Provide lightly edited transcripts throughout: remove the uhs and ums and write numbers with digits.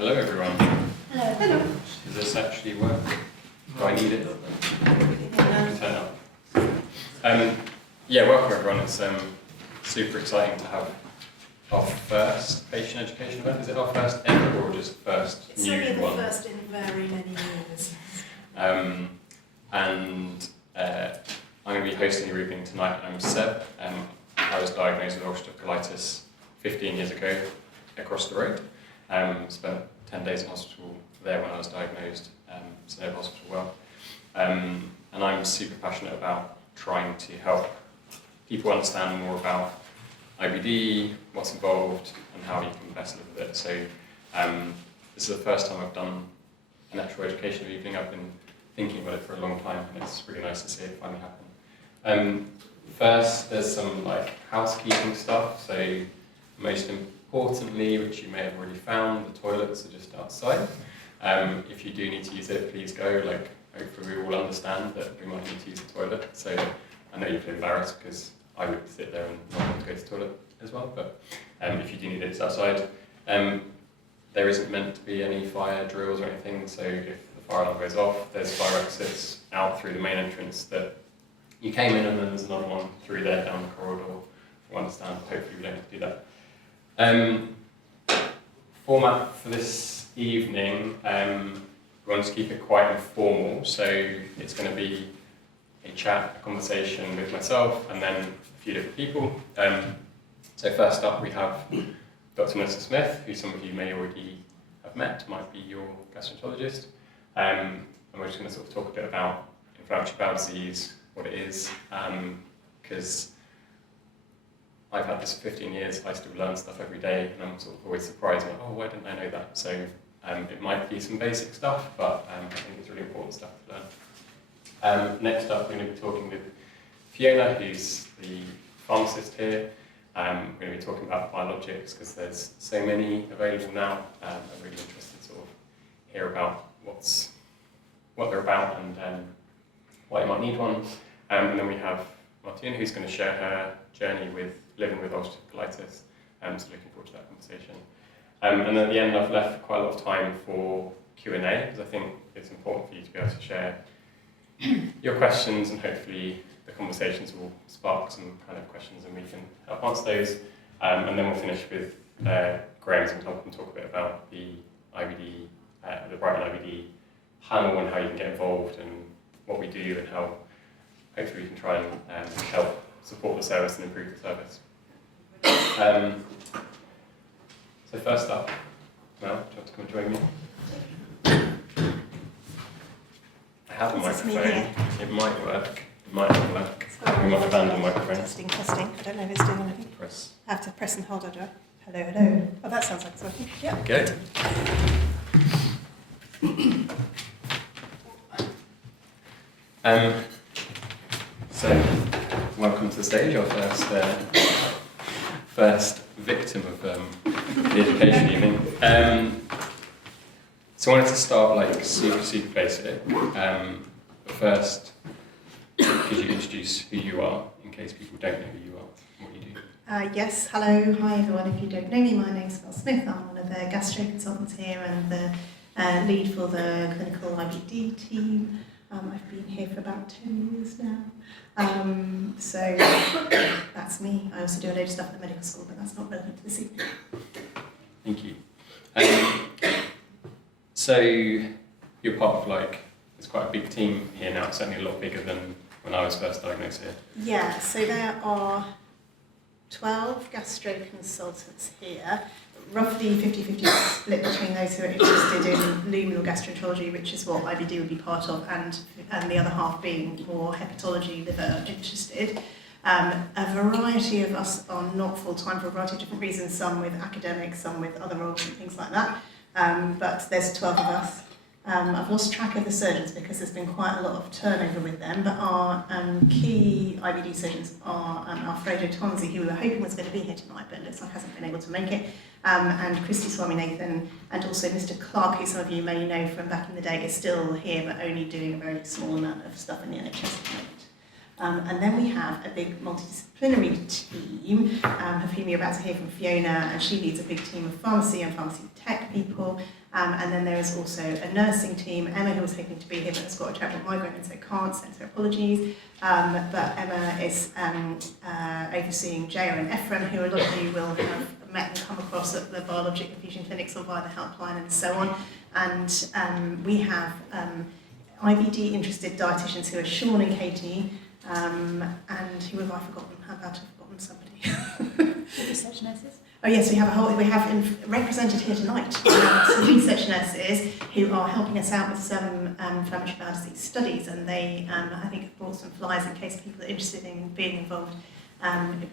Hello everyone. Hello. Hello. Does this actually work? Do I need it? Turn up. Yeah, welcome everyone. It's super exciting to have our first patient education event. Is it our first ever or just first it's new one? It's certainly the first in very many years. I'm going to be hosting your evening tonight. I'm Seb. I was diagnosed with ulcerative colitis 15 years ago across the road. Spent 10 days in hospital there when I was diagnosed, so know the hospital well. And I'm super passionate about trying to help people understand more about IBD, what's involved, and how you can best live with it. So this is the first time I've done an actual education evening. I've been thinking about it for a long time, and it's really nice to see it finally happen. First, there's some housekeeping stuff. So most importantly, which you may have already found, the toilets are just outside. If you do need to use it, please go. Hopefully we all understand that we might need to use the toilet. So I know you feel embarrassed because I would sit there and not want to go to the toilet as well. But if you do need it, it's outside. There isn't meant to be any fire drills or anything. So if the fire alarm goes off, there's fire exits out through the main entrance that you came in, and then there's another one through there down the corridor. You understand? Hopefully we don't have to do that. Format for this evening, we want to keep it quite informal, so it's going to be a chat, a conversation with myself and then a few different people. So first up we have Dr. Melissa Smith, who some of you may already have met, might be your gastroenterologist, and we're just going to sort of talk a bit about inflammatory bowel disease, what it is, because I've had this for 15 years, I still learn stuff every day, and I'm sort of always surprised, oh, why didn't I know that? So it might be some basic stuff, but I think it's really important stuff to learn. Next up, we're going to be talking with Fiona, who's the pharmacist here. We're going to be talking about biologics, because there's so many available now. I'm really interested to sort of hear about what they're about and why you might need one. And then we have Martyna, who's going to share her journey with living with ulcerative colitis. So looking forward to that conversation. And then at the end, I've left quite a lot of time for Q&A, because I think it's important for you to be able to share your questions, and hopefully the conversations will spark some kind of questions and we can help answer those. And then we'll finish with Graham's going to come and talk a bit about the IBD, the Brighton IBD panel, and how you can get involved and what we do and how hopefully we can try and help support the service and improve the service. So first up, Mel, do you want to come and join me? I have a microphone. It might work. It might not work. We might abandon microphone. Testing. I don't know if it's doing anything. Press. I have to press and hold, do I? Hello. Oh, that sounds like it's working. Yeah. Okay. So, welcome to the stage, our first victim of the education evening. So I wanted to start super basic. But first, could you introduce who you are, in case people don't know who you are, what you do? Yes, hello, hi everyone. If you don't know me, my name's Fiona Smith. I'm one of the gastro consultants here and the lead for the clinical IBD team. I've been here for about 10 years now. So that's me. I also do a load of stuff at the medical school, but that's not relevant to this evening. Thank you. So you're part of it's quite a big team here now. It's certainly a lot bigger than when I was first diagnosed here. Yeah, so there are 12 gastro consultants here, roughly 50-50 split between those who are interested in luminal gastroenterology, which is what IBD would be part of, and the other half being more hepatology, liver interested. A variety of us are not full-time for a variety of different reasons, some with academics, some with other roles and things like that, but there's 12 of us. I've lost track of the surgeons because there's been quite a lot of turnover with them, but our key IBD surgeons are Alfredo Tonzi, who we were hoping was going to be here tonight, but looks like hasn't been able to make it, and Christy Swaminathan, and also Mr. Clark, who some of you may know from back in the day, is still here, but only doing a very small amount of stuff in the NHS at the moment. And then we have a big multidisciplinary team, of whom you're about to hear from Fiona, and she leads a big team of pharmacy and pharmacy tech deaf people. And then there is also a nursing team, Emma, who was hoping to be here but has got a terrible migraine and so can't, sends her apologies. But Emma is overseeing Jaya and Ephraim, who a lot of you will have met and come across at the biologic infusion clinics or via the helpline and so on. And we have IBD interested dietitians who are Sean and Katie, and who have I forgotten? How about I've forgotten somebody? Research nurses. Oh yes, we have represented here tonight some research nurses who are helping us out with some inflammatory bowel disease studies, and they I think have brought some flyers in case people are interested in being involved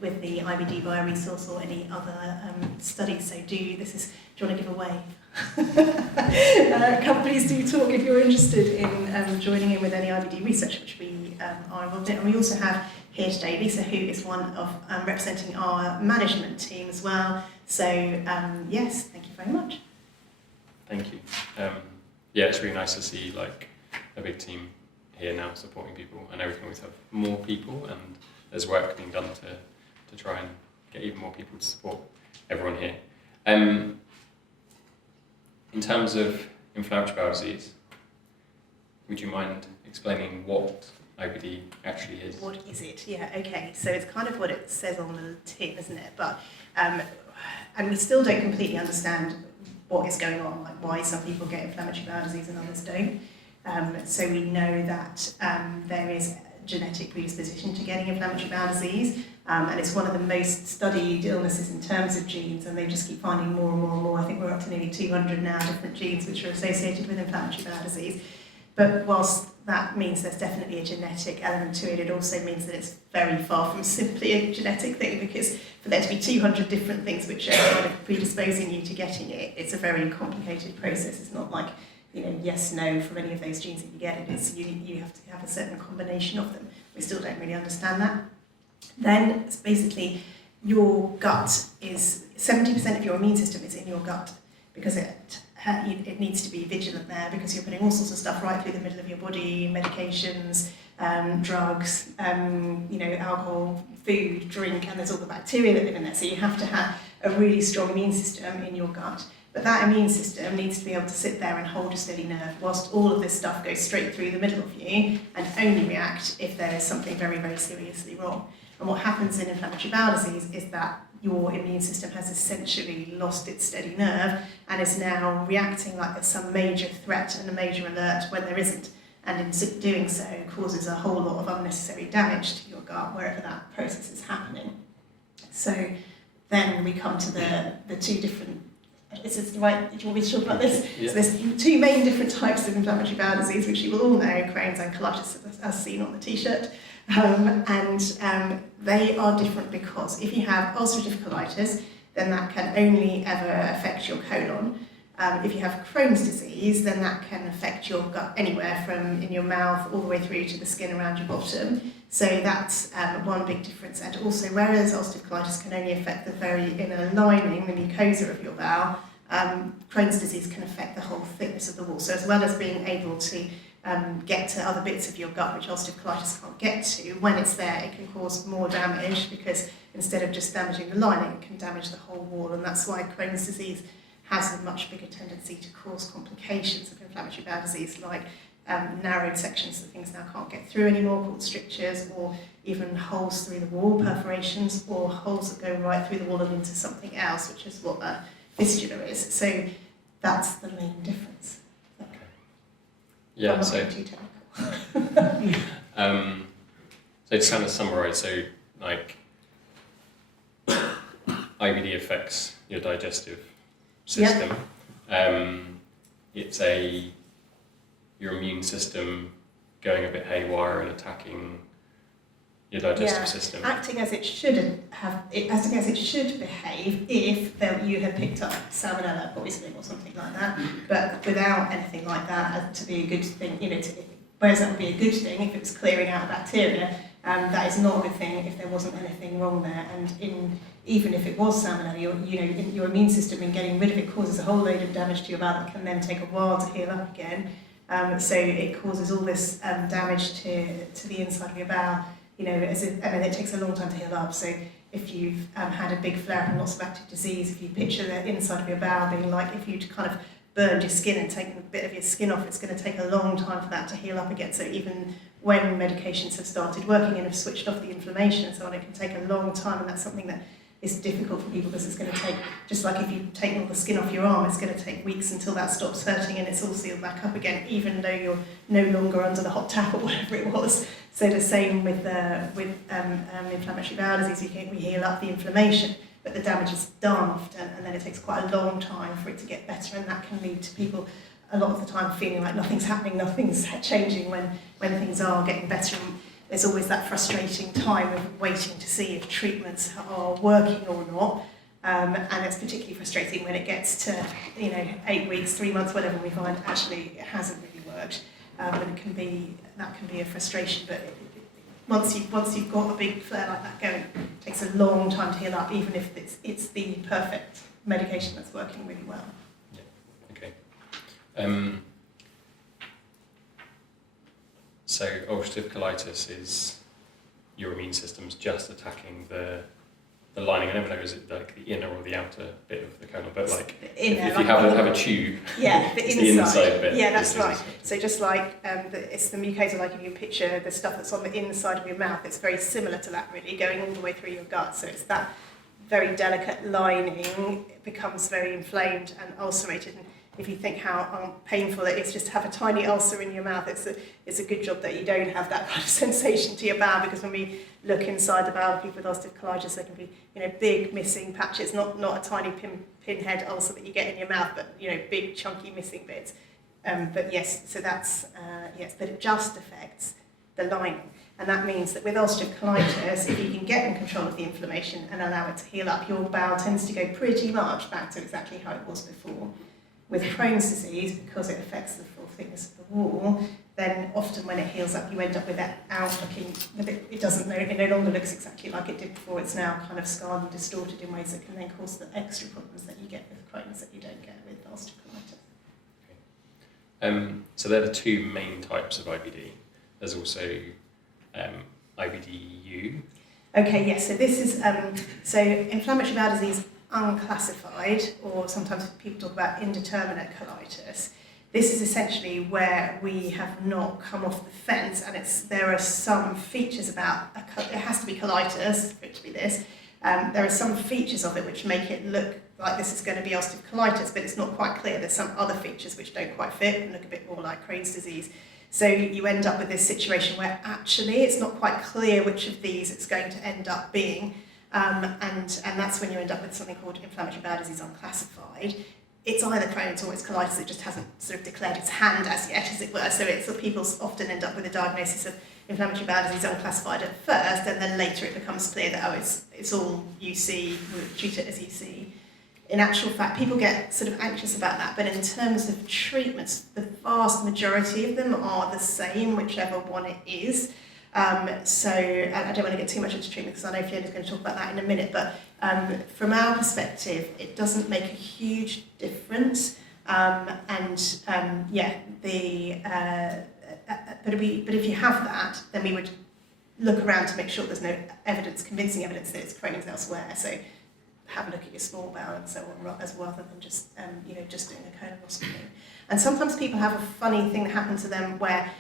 with the IBD via resource or any other studies. So do you want to give a wave? Companies do talk if you're interested in joining in with any IBD research, which we are involved in. And we also have here today Lisa, who is one of representing our management team as well. So yes, thank you very much. Thank you. Yeah, it's really nice to see like a big team here now supporting people. I know we can always have more people, and there's work being done to try and get even more people to support everyone here. In terms of inflammatory bowel disease, would you mind explaining what IBD actually is? What is it? Yeah, okay. So it's kind of what it says on the tin, isn't it? But and we still don't completely understand what is going on, like why some people get inflammatory bowel disease and others don't. So we know that there is genetic predisposition to getting inflammatory bowel disease, and it's one of the most studied illnesses in terms of genes, and they just keep finding more and more and more. I think we're up to nearly 200 now different genes which are associated with inflammatory bowel disease. But whilst that means there's definitely a genetic element to it, it also means that it's very far from simply a genetic thing, because for there to be 200 different things which are kind of predisposing you to getting it, it's a very complicated process. It's not like, yes, no from any of those genes that you get. It's you have to have a certain combination of them. We still don't really understand that. Then it's basically your gut is 70% of your immune system is in your gut, because it needs to be vigilant there, because you're putting all sorts of stuff right through the middle of your body, medications, drugs, alcohol, food, drink, and there's all the bacteria that live in there. So you have to have a really strong immune system in your gut. But that immune system needs to be able to sit there and hold a steady nerve whilst all of this stuff goes straight through the middle of you and only react if there is something very, very seriously wrong. And what happens in inflammatory bowel disease is that your immune system has essentially lost its steady nerve and is now reacting like there's some major threat and a major alert when there isn't. And in doing so causes a whole lot of unnecessary damage to your gut wherever that process is happening. So then we come to the two different, do you want me to talk about this? Yeah. So there's two main different types of inflammatory bowel disease, which you will all know, Crohn's and colitis, as seen on the t-shirt. They are different because if you have ulcerative colitis, then that can only ever affect your colon. If you have Crohn's disease, then that can affect your gut anywhere from in your mouth all the way through to the skin around your bottom. So that's one big difference. And also, whereas ulcerative colitis can only affect the very inner lining, the mucosa of your bowel, Crohn's disease can affect the whole thickness of the wall. So as well as being able to get to other bits of your gut which ulcerative colitis can't get to, when it's there it can cause more damage, because instead of just damaging the lining, it can damage the whole wall. And that's why Crohn's disease has a much bigger tendency to cause complications of inflammatory bowel disease, like narrowed sections that things now can't get through anymore, called strictures, or even holes through the wall, perforations, or holes that go right through the wall and into something else, which is what a fistula is. So that's the main difference. Okay. Yeah, so too technical. So to kind of summarise, so like IBD affects your digestive system. Yep. It's your immune system going a bit haywire and attacking your digestive system. Acting as it should acting as it should behave if you had picked up salmonella poisoning or something like that, but without anything like that to be a good thing, whereas that would be a good thing if it was clearing out bacteria. That is not a good thing if there wasn't anything wrong there. And even if it was salmonella, your immune system in getting rid of it causes a whole load of damage to your bowel that can then take a while to heal up again. So it causes all this damage to the inside of your bowel. And it takes a long time to heal up. So if you've had a big flare-up and lots of active disease, if you picture the inside of your bowel being like if you'd kind of burned your skin and taken a bit of your skin off, it's going to take a long time for that to heal up again. So even when medications have started working and have switched off the inflammation and so on, it can take a long time, and that's something that is difficult for people because it's going to take, just like if you take all the skin off your arm, it's going to take weeks until that stops hurting and it's all sealed back up again, even though you're no longer under the hot tap or whatever it was. So the same with inflammatory bowel disease, we heal up the inflammation, but the damage is done often, and then it takes quite a long time for it to get better, and that can lead to people a lot of the time feeling like nothing's happening, nothing's changing when things are getting better. And there's always that frustrating time of waiting to see if treatments are working or not, and it's particularly frustrating when it gets to 8 weeks, 3 months, whatever, we find actually it hasn't really worked, and that can be a frustration. But once you've got a big flare like that going, it takes a long time to heal up, even if it's the perfect medication that's working really well. Yeah. Okay. So ulcerative colitis is your immune system's just attacking the lining. I never know, is it like the inner or the outer bit of the colon? But like if you have a tube, yeah, the inside. The inside bit. Yeah, that's right. So just like it's the mucosa, like if you picture the stuff that's on the inside of your mouth, it's very similar to that, really, going all the way through your gut. So it's that very delicate lining. It becomes very inflamed and ulcerated. And if you think how painful it is just to have a tiny ulcer in your mouth, it's a good job that you don't have that kind of sensation to your bowel, because when we look inside the bowel of people with ulcerative colitis, there can be big missing patches, not a tiny pinhead ulcer that you get in your mouth, but big chunky missing bits. But yes, so that's yes, but it just affects the lining. And that means that with ulcerative colitis, if you can get in control of the inflammation and allow it to heal up, your bowel tends to go pretty much back to exactly how it was before. With Crohn's disease, because it affects the full thickness of the wall, then often when it heals up, you end up with that out-looking, it no longer looks exactly like it did before. It's now kind of scarred and distorted in ways that can then cause the extra problems that you get with Crohn's that you don't get with ulcerative colitis. Okay. So they're the two main types of IBD. There's also IBD-U. Okay, yes, so this is, so inflammatory bowel disease unclassified, or sometimes people talk about indeterminate colitis. This is essentially where we have not come off the fence, and there are some features about, it has to be colitis for it to be this. There are some features of it which make it look like this is going to be ulcerative colitis, but it's not quite clear. There's some other features which don't quite fit and look a bit more like Crohn's disease. So you end up with this situation where actually it's not quite clear which of these it's going to end up being. And that's when you end up with something called inflammatory bowel disease unclassified. It's either Crohn's or it's colitis. It just hasn't sort of declared its hand as yet, as it were. So people often end up with a diagnosis of inflammatory bowel disease unclassified at first, and then later it becomes clear that it's all UC. We'll treat it as UC. In actual fact, people get sort of anxious about that, but in terms of treatments, the vast majority of them are the same, whichever one it is. So I don't want to get too much into treatment because I know Fiona's going to talk about that in a minute, but from our perspective, it doesn't make a huge difference. But if you have that, then we would look around to make sure there's no convincing evidence that it's Crohn's elsewhere. So have a look at your small bowel and so on, rather than just just doing a colonoscopy. And sometimes people have a funny thing that happens to them where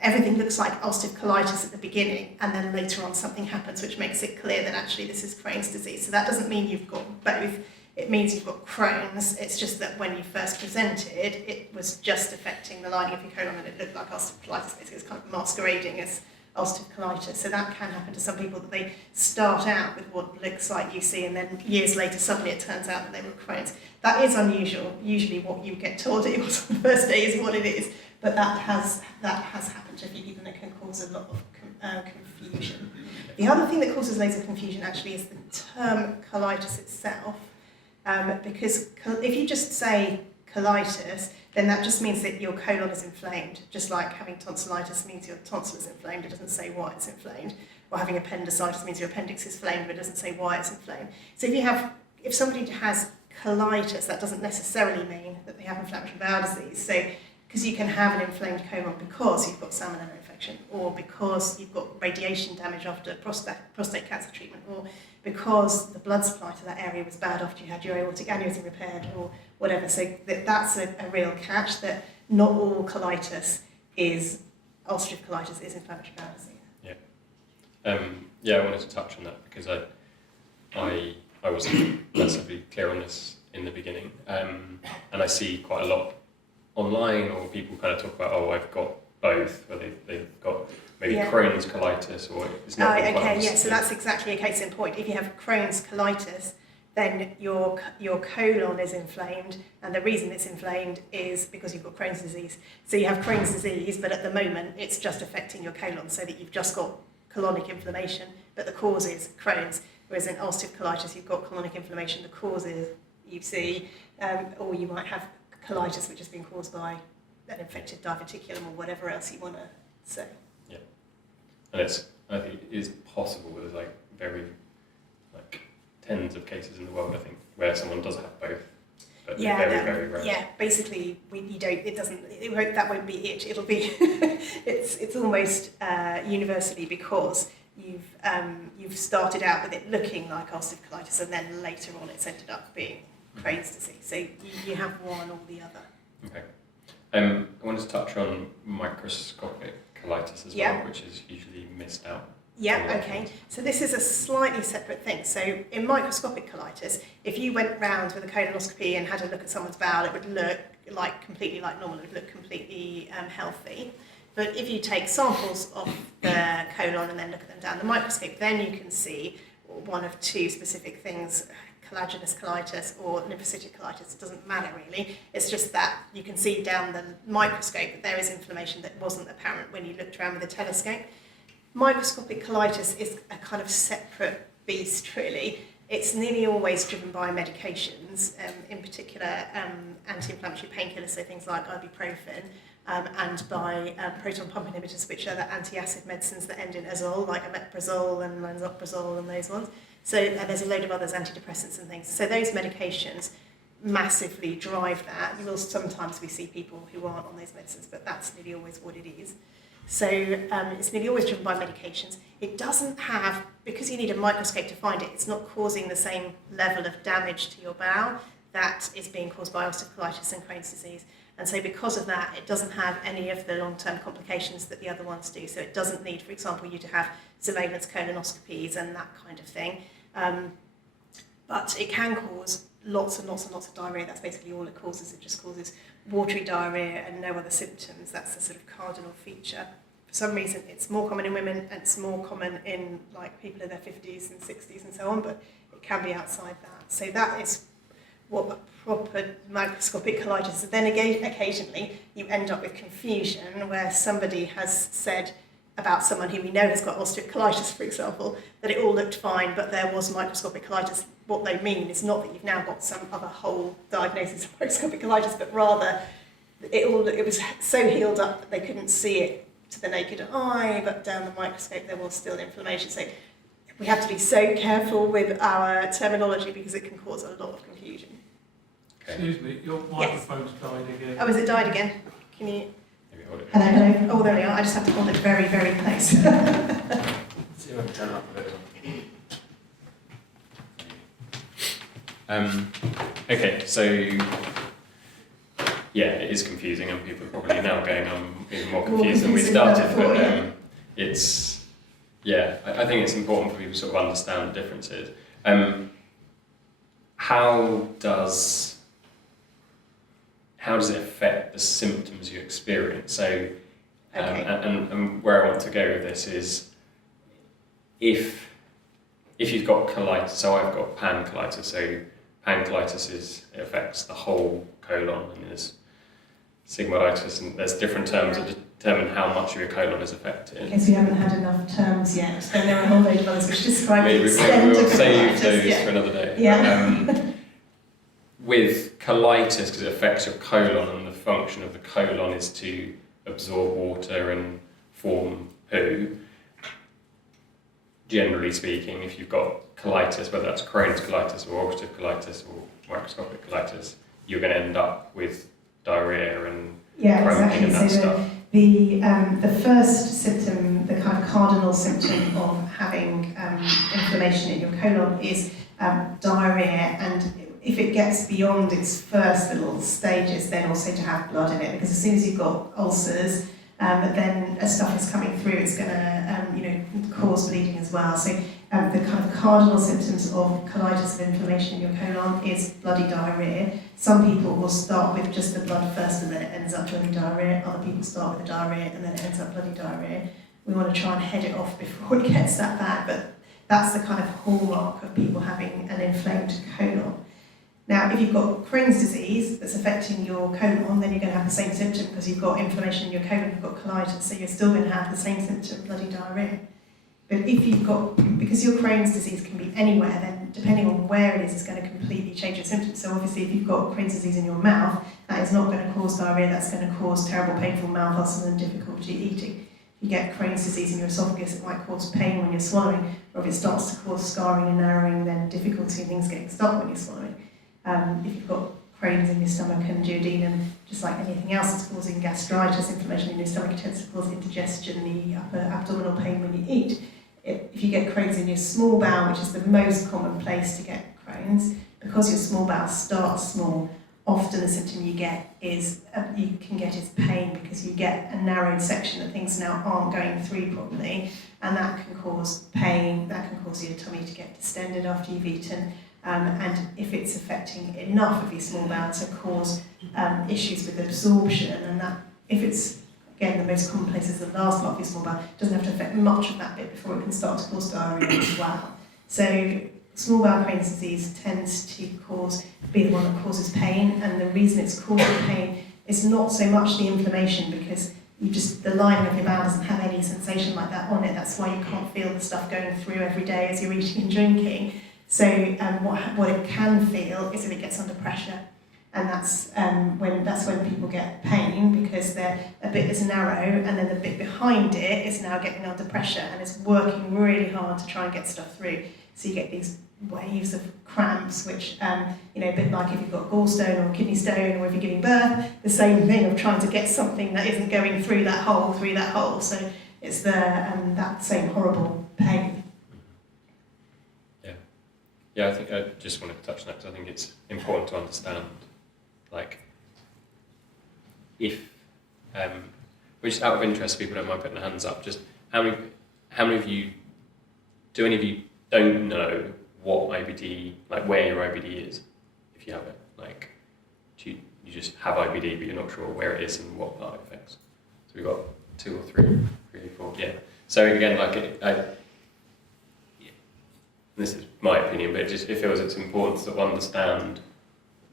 everything looks like ulcerative colitis at the beginning, and then later on something happens which makes it clear that actually this is Crohn's disease. So that doesn't mean you've got both, it means you've got Crohn's. It's just that when you first presented, it was just affecting the lining of your colon and it looked like ulcerative colitis. Basically, it's kind of masquerading as ulcerative colitis. So that can happen to some people, that they start out with what looks like UC and then years later suddenly it turns out that they were Crohn's. That is unusual. Usually what you get told it was on the first day is what it is. But that has happened to a few people, and it can cause a lot of confusion. The other thing that causes loads of confusion actually is the term colitis itself, because if you just say colitis, then that just means that your colon is inflamed, just like having tonsillitis means your tonsil is inflamed, it doesn't say why it's inflamed, or having appendicitis means your appendix is inflamed, but it doesn't say why it's inflamed. So if somebody has colitis, that doesn't necessarily mean that they have inflammatory bowel disease. So because you can have an inflamed colon because you've got salmonella infection, or because you've got radiation damage after prostate cancer treatment, or because the blood supply to that area was bad after you had your aortic aneurysm repaired or whatever. So that's a real catch, that not all colitis is, ulcerative colitis is inflammatory bowel disease. Yeah, I wanted to touch on that because I wasn't massively clear on this in the beginning, and I see quite a lot online, or people kind of talk about, oh, I've got both, or they've got maybe Crohn's colitis, or it's not. So that's exactly a case in point. If you have Crohn's colitis, then your colon is inflamed, and the reason it's inflamed is because you've got Crohn's disease. So you have Crohn's disease, but at the moment it's just affecting your colon, so that you've just got colonic inflammation, but the cause is Crohn's. Whereas in ulcerative colitis, you've got colonic inflammation, the cause is UC, or you might have colitis which has been caused by an infected diverticulum or whatever else you want to say. Yeah, and I think it is possible. There's tens of cases in the world, I think, where someone does have both, but very rare. Yeah, basically, that won't be it. It'll be it's almost universally, because you've started out with it looking like ulcerative colitis, and then later on it's ended up being Crohn's disease. So you have one or the other. Okay. I wanted to touch on microscopic colitis as well, which is usually missed out. Yeah, okay. So this is a slightly separate thing. So in microscopic colitis, if you went round with a colonoscopy and had a look at someone's bowel, it would look completely like normal. It would look completely healthy. But if you take samples of the colon and then look at them down the microscope, then you can see one of two specific things: collagenous colitis or lymphocytic colitis. It doesn't matter really. It's just that you can see down the microscope that there is inflammation that wasn't apparent when you looked around with a telescope. Microscopic colitis is a kind of separate beast, really. It's nearly always driven by medications, in particular anti-inflammatory painkillers, so things like ibuprofen, and by proton pump inhibitors, which are the anti-acid medicines that end in azole, like omeprazole and lansoprazole and those ones. So there's a load of others, antidepressants and things. So those medications massively drive that. We see people who aren't on those medicines, but that's nearly always what it is. So it's nearly always driven by medications. It doesn't have, because you need a microscope to find it, it's not causing the same level of damage to your bowel that is being caused by ulcerative colitis and Crohn's disease. And so because of that, it doesn't have any of the long-term complications that the other ones do. So it doesn't need, for example, you to have surveillance colonoscopies and that kind of thing. But it can cause lots and lots and lots of diarrhea. That's basically all it causes. It just causes watery diarrhea and no other symptoms. That's the sort of cardinal feature. For some reason, it's more common in women, and it's more common in people in their 50s and 60s and so on, but it can be outside that. So that is what a proper microscopic colitis is. Then again, occasionally you end up with confusion where somebody has said about someone who we know has got ulcerative colitis, for example, that it all looked fine, but there was microscopic colitis. What they mean is not that you've now got some other whole diagnosis of microscopic colitis, but rather it was so healed up that they couldn't see it to the naked eye, but down the microscope there was still inflammation. So we have to be so careful with our terminology because it can cause a lot of confusion. Okay. Excuse me, your microphone's died again. Oh, has it died again? Can you... Maybe hold it. Hello. Oh, there we are. I just have to hold it very, very close. See if I can turn it up a bit. Okay, so it is confusing, and people are probably now going, I'm even more confused than we started, but I think it's important for people to sort of understand the differences. How does it affect the symptoms you experience? So, and where I want to go with this is, if you've got colitis, so I've got pancolitis, so pancolitis it affects the whole colon, and there's sigmoiditis, and there's different terms that determine how much of your colon is affected. Okay, so we haven't had enough terms yet, and there are a whole load of others which describe the extent we'll of save colitis. those for another day. Yeah. With colitis, because it affects your colon, and the function of the colon is to absorb water and form poo, generally speaking, if you've got colitis, whether that's Crohn's colitis or ulcerative colitis or microscopic colitis, you're going to end up with diarrhea and cramping and that stuff. The first symptom the kind of cardinal symptom of having inflammation in your colon is diarrhea, and if it gets beyond its first little stages, then also to have blood in it, because as soon as you've got ulcers, then as stuff is coming through, it's going to cause bleeding as well. So the kind of cardinal symptoms of colitis, of inflammation in your colon, is bloody diarrhea. Some people will start with just the blood first and then it ends up bloody diarrhea. Other people start with the diarrhea and then it ends up bloody diarrhea. We want to try and head it off before it gets that bad, but that's the kind of hallmark of people having an inflamed colon. Now, if you've got Crohn's disease that's affecting your colon, then you're going to have the same symptom because you've got inflammation in your colon, you've got colitis, so you're still going to have the same symptom, bloody diarrhea. But if you've got, because your Crohn's disease can be anywhere, then depending on where it is, it's going to completely change your symptoms. So obviously, if you've got Crohn's disease in your mouth, that is not going to cause diarrhea, that's going to cause terrible, painful mouth ulcers and difficulty eating. If you get Crohn's disease in your esophagus, it might cause pain when you're swallowing, or if it starts to cause scarring and narrowing, then difficulty and things getting stuck when you're swallowing. If you've got Crohn's in your stomach and duodenum, just like anything else that's causing gastritis, inflammation in your stomach, it tends to cause indigestion, the upper abdominal pain when you eat. If you get Crohn's in your small bowel, which is the most common place to get Crohn's, because your small bowel starts small, often the symptom you get is pain, because you get a narrowed section that things now aren't going through properly, and that can cause pain, that can cause your tummy to get distended after you've eaten. And if it's affecting enough of your small bowel to cause issues with absorption, and that if it's, again, the most common place is the last part of your small bowel, it doesn't have to affect much of that bit before it can start to cause diarrhea as well. So small bowel Crohn's disease tends to be the one that causes pain, and the reason it's causing pain is not so much the inflammation, because the lining of your bowel doesn't have any sensation like that on it. That's why you can't feel the stuff going through every day as you're eating and drinking. So what it can feel is if it gets under pressure, and that's when people get pain, because a bit is narrow and then the bit behind it is now getting under pressure and it's working really hard to try and get stuff through. So you get these waves of cramps, which a bit like if you've got gallstone or kidney stone, or if you're giving birth, the same thing of trying to get something that isn't going through that hole. So it's that same horrible pain. Yeah, I think I just wanted to touch on that because I think it's important to understand, like, if, which out of interest, people don't mind putting their hands up, just how many of you, do any of you don't know what IBD, like where your IBD is, if you have it? Like, do you just have IBD but you're not sure where it is and what part it affects? So we've got 2 or 3, 4, yeah. So again, like, this is my opinion, but it feels it's important to understand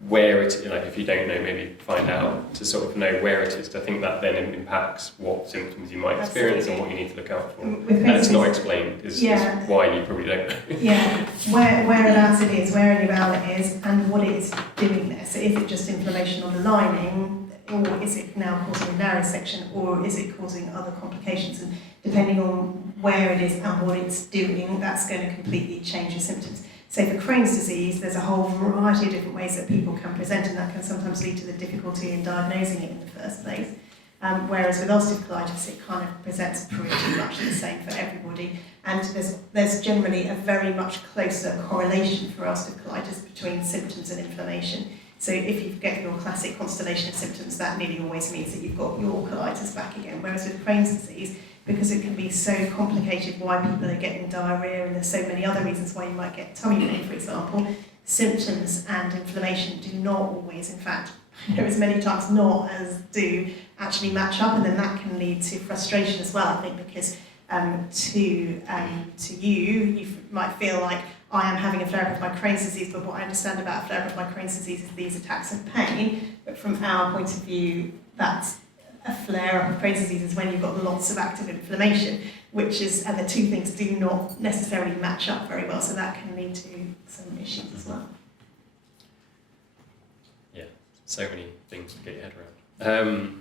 where it is, like if you don't know, maybe find out to sort of know where it is. I think that then impacts what symptoms you might experience and what you need to look out for. And it's not explained is why you probably don't know. Yeah, whereabouts it is, where in your bowel it is, and what it is doing there. So is it just inflammation on the lining, or is it now causing a narrow section, or is it causing other complications? And depending on where it is and what it's doing, that's going to completely change your symptoms. So for Crohn's disease, there's a whole variety of different ways that people can present, and that can sometimes lead to the difficulty in diagnosing it in the first place. Whereas with ulcerative colitis, it kind of presents pretty much the same for everybody. And there's generally a very much closer correlation for ulcerative colitis between symptoms and inflammation. So if you get your classic constellation of symptoms, that nearly always means that you've got your colitis back again. Whereas with Crohn's disease, because it can be so complicated why people are getting diarrhea, and there's so many other reasons why you might get tummy pain, for example, symptoms and inflammation do not always, in fact, as many times not as do actually match up, and then that can lead to frustration as well, I think, because to you might feel like, I am having a flare-up of my Crohn's disease, but what I understand about a flare-up of my Crohn's disease is these attacks of pain. But from our point of view, that's a flare-up of Crohn's disease is when you've got lots of active inflammation, and the two things do not necessarily match up very well, so that can lead to some issues as well. Yeah, so many things to get your head around.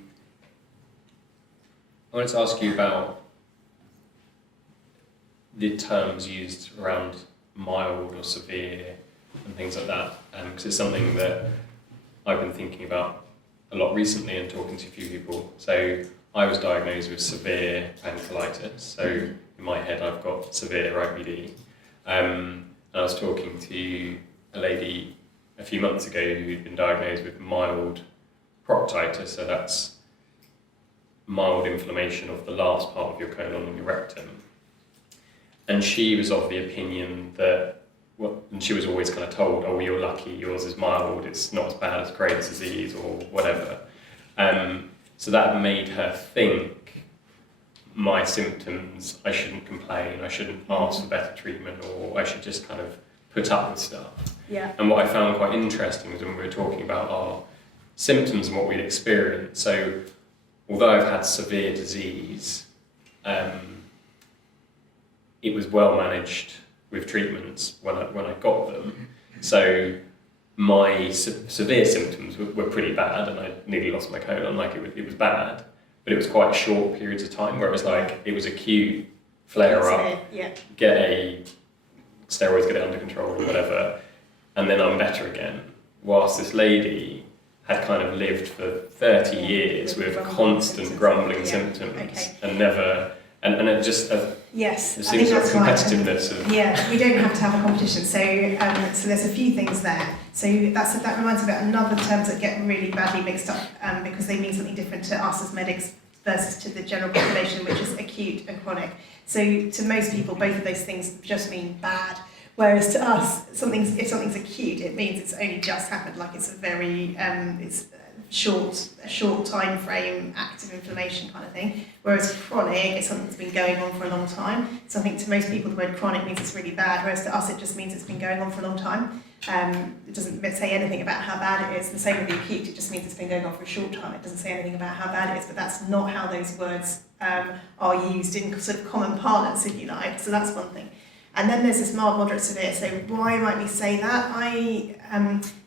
I wanted to ask you about the terms used around mild or severe and things like that, because it's something that I've been thinking about a lot recently and talking to a few people. So I was diagnosed with severe pancreatitis, so in my head I've got severe IBD. And I was talking to a lady a few months ago who'd been diagnosed with mild proctitis, so that's mild inflammation of the last part of your colon and your rectum. And she was of the opinion that, and she was always kind of told, oh, you're lucky, yours is mild, it's not as bad as Graves' disease or whatever. So that made her think my symptoms, I shouldn't complain, I shouldn't ask for better treatment, or I should just kind of put up with stuff. Yeah. And what I found quite interesting was when we were talking about our symptoms and what we'd experienced. So although I've had severe disease, it was well managed with treatments when I got them. So my severe symptoms were pretty bad, and I nearly lost my colon. Like it was bad, but it was quite short periods of time where it was like it was acute flare up, get a steroids, get it under control or whatever, and then I'm better again. Whilst this lady had kind of lived for 30 years with constant grumbling symptoms and never, and it just yes, it seems like competitiveness of we don't have to have a competition. So so there's a few things there. So that reminds me about another terms that get really badly mixed up because they mean something different to us as medics versus to the general population, which is acute and chronic. So to most people, both of those things just mean bad. Whereas to us, if something's acute, it means it's only just happened. Like it's a very it's a short time frame, active inflammation kind of thing. Whereas chronic is something that's been going on for a long time. So I think to most people the word chronic means it's really bad, whereas to us it just means it's been going on for a long time. It doesn't say anything about how bad it is. The same with the acute, it just means it's been going on for a short time. It doesn't say anything about how bad it is, but that's not how those words are used in sort of common parlance, if you like. So that's one thing. And then there's this mild, moderate, severe. So why might we say that?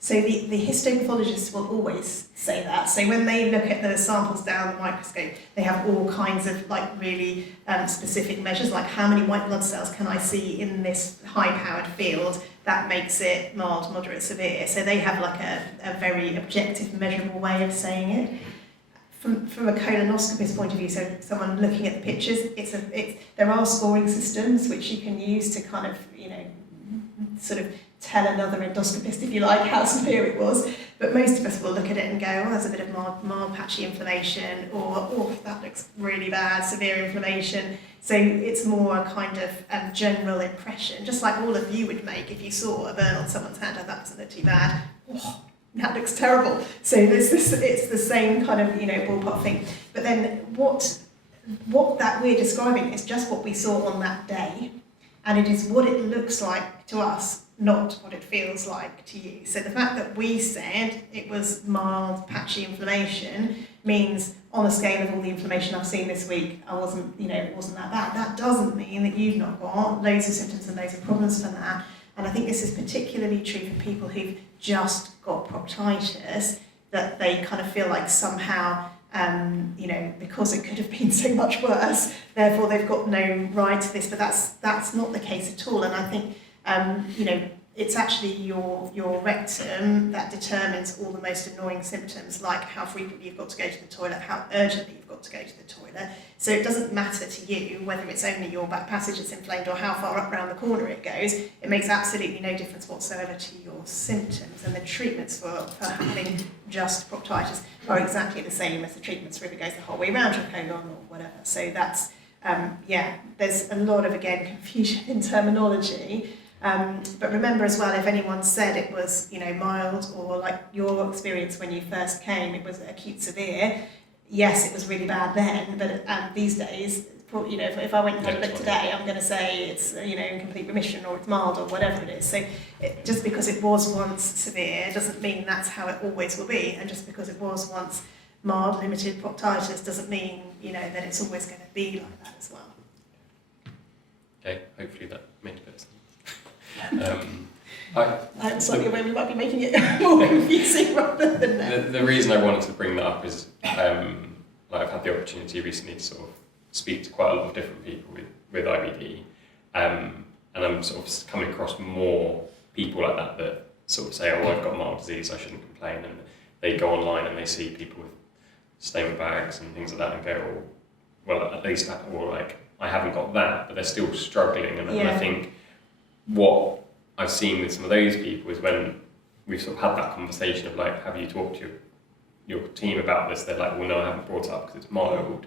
So the histopathologists will always say that. So when they look at the samples down the microscope, they have all kinds of like really specific measures, like how many white blood cells can I see in this high-powered field that makes it mild, moderate, severe. So they have like a very objective, measurable way of saying it. From a colonoscopist point of view, so someone looking at the pictures, there are scoring systems which you can use to kind of, sort of tell another endoscopist, if you like, how severe it was. But most of us will look at it and go, oh, there's a bit of mild patchy inflammation, or oh, that looks really bad, severe inflammation. So it's more a kind of general impression, just like all of you would make if you saw a burn on someone's hand. Oh, that doesn't look too bad. Oh, that looks terrible. So it's the same kind of ballpark thing. But then what that we're describing is just what we saw on that day, and it is what it looks like to us, not what it feels like to you. So the fact that we said it was mild patchy inflammation means on a scale of all the inflammation I've seen this week, it wasn't that bad. That doesn't mean that you've not got loads of symptoms and loads of problems from that. And I think this is particularly true for people who've just got proctitis, that they kind of feel like somehow, because it could have been so much worse, therefore they've got no right to this. But that's not the case at all. And I think, it's actually your rectum that determines all the most annoying symptoms, like how frequently you've got to go to the toilet, how urgently you've got to go to the toilet. So it doesn't matter to you whether it's only your back passage that's inflamed or how far up around the corner it goes. It makes absolutely no difference whatsoever to your symptoms, and the treatments for having just proctitis are exactly the same as the treatments for if it goes the whole way around your colon or whatever. So that's, there's a lot of, again, confusion in terminology. But remember as well, if anyone said it was, mild, or like your experience when you first came, it was acute severe, yes, it was really bad then, but these days, if I went and had a look today, I'm going to say it's, in complete remission, or it's mild, or whatever it is. So just because it was once severe doesn't mean that's how it always will be, and just because it was once mild, limited proctitis doesn't mean, that it's always going to be like that as well. Okay, hopefully that made a bit of sense. I'm slightly aware we might be making it more confusing rather than that. The reason I wanted to bring that up is I've had the opportunity recently to sort of speak to quite a lot of different people with IBD, and I'm sort of coming across more people like that sort of say, oh, I've got mild disease, I shouldn't complain, and they go online and they see people with stoma bags and things like that and go, oh, well, at least that, or like, I haven't got that, but they're still struggling. And I think what I've seen with some of those people is when we've sort of had that conversation of like, have you talked to your team about this? They're like, well, no, I haven't brought it up because it's mild.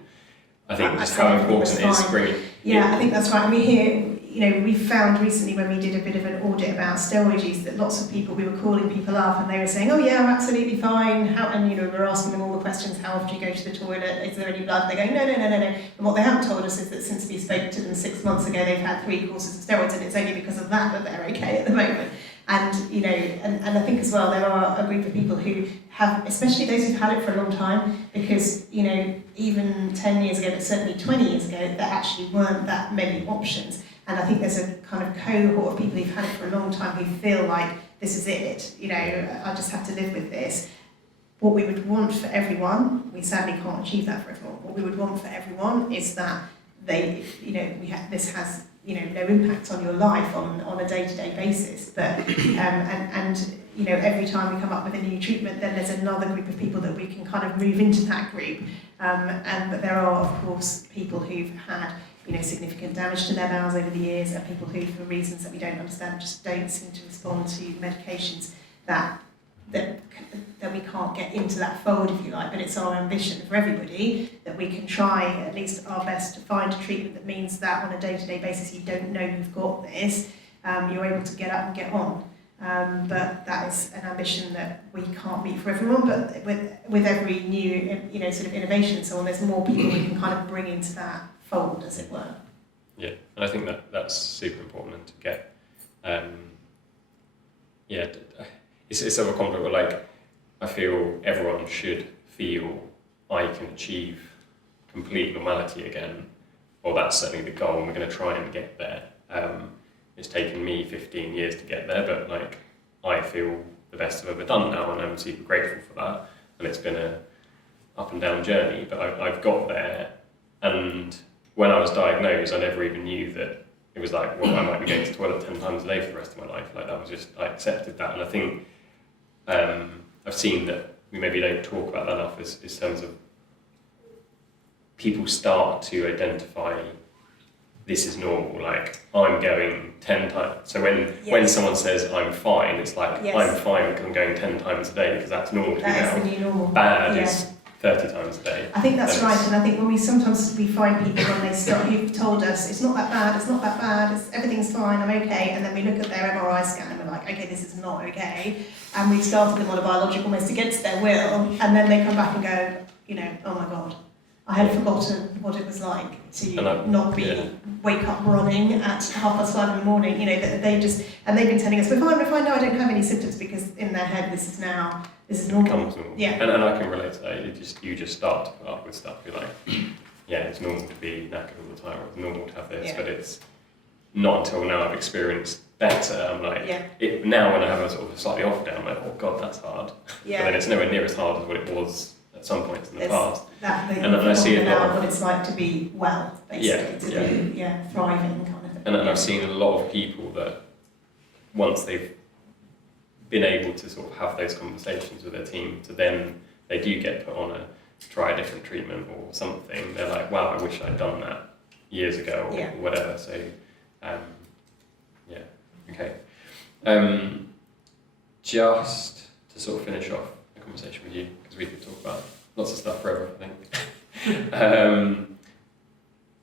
I think just how important it is bringing... Yeah, I think that's right. And we hear, we found recently when we did a bit of an audit about steroid use that lots of people, we were calling people up and they were saying, oh yeah, I'm absolutely fine. And we were asking them all the questions, how often do you go to the toilet? Is there any blood? And they're going, no. And what they haven't told us is that since we spoke to them 6 months ago, they've had 3 courses of steroids, and it's only because of that they're okay at the moment. And, and I think as well, there are a group of people who have, especially those who've had it for a long time, because, even 10 years ago, but certainly 20 years ago, there actually weren't that many options. And I think there's a kind of cohort of people who've had it for a long time who feel like, this is it, I just have to live with this. What we would want for everyone, we sadly can't achieve that for everyone, what we would want for everyone is that this has no impact on your life on a day-to-day basis, but every time we come up with a new treatment, then there's another group of people that we can kind of move into that group, but there are of course people who've had significant damage to their bowels over the years, and people who, for reasons that we don't understand, just don't seem to respond to medications that we can't get into that fold, if you like. But it's our ambition for everybody that we can try at least our best to find a treatment that means that on a day-to-day basis you don't know you've got this, you're able to get up and get on. But that is an ambition that we can't meet for everyone, but with every new sort of innovation and so on, there's more people we can kind of bring into that fold, as it were. Yeah, and I think that's super important to get. It's sort of a compliment, like, I feel everyone should feel I can achieve complete normality again, or that's certainly the goal, and we're going to try and get there. It's taken me 15 years to get there, but like, I feel the best I've ever done now, and I'm super grateful for that. And it's been a up and down journey, but I've got there. And when I was diagnosed, I never even knew that it was like, well, I might be going to the toilet 10 times a day for the rest of my life. Like, that was just, I accepted that. And I think I've seen that we maybe don't talk about that enough in terms of people start to identify this is normal, like, I'm going 10 times. So when someone says I'm fine, it's like, I'm fine because I'm going 10 times a day because that's normal to me now. That is the new normal. Bad is 30 times a day. I think that's right, and I think when we find people when they start, who've told us, it's not that bad, everything's fine, I'm okay, and then we look at their MRI scan and we're like, okay, this is not okay, and we've started them on a biologic almost against their will, and then they come back and go, oh my God, I had forgotten what it was like to wake up running at 5:30 in the morning. And they've been telling us, we're fine, no, I don't have any symptoms, because in their head this is normal. Becomes normal. Yeah. And I can relate to that. You just start to put up with stuff. You're like, yeah, it's normal to be knackered all the time, or it's normal to have this, but it's not until now I've experienced better. I'm like, now when I have a sort of a slightly off day, I'm like, oh God, that's hard. Yeah. But then it's nowhere near as hard as what it was at some points in the past. And I see a lot of what it's like to be well, basically, be thriving kind of thing. And I've seen a lot of people that once they've been able to sort of have those conversations with their team, to then they do get put on try a different treatment or something, they're like, wow, I wish I'd done that years ago or whatever. So, okay. Just to sort of finish off the conversation with you, because we could talk about lots of stuff forever, I think.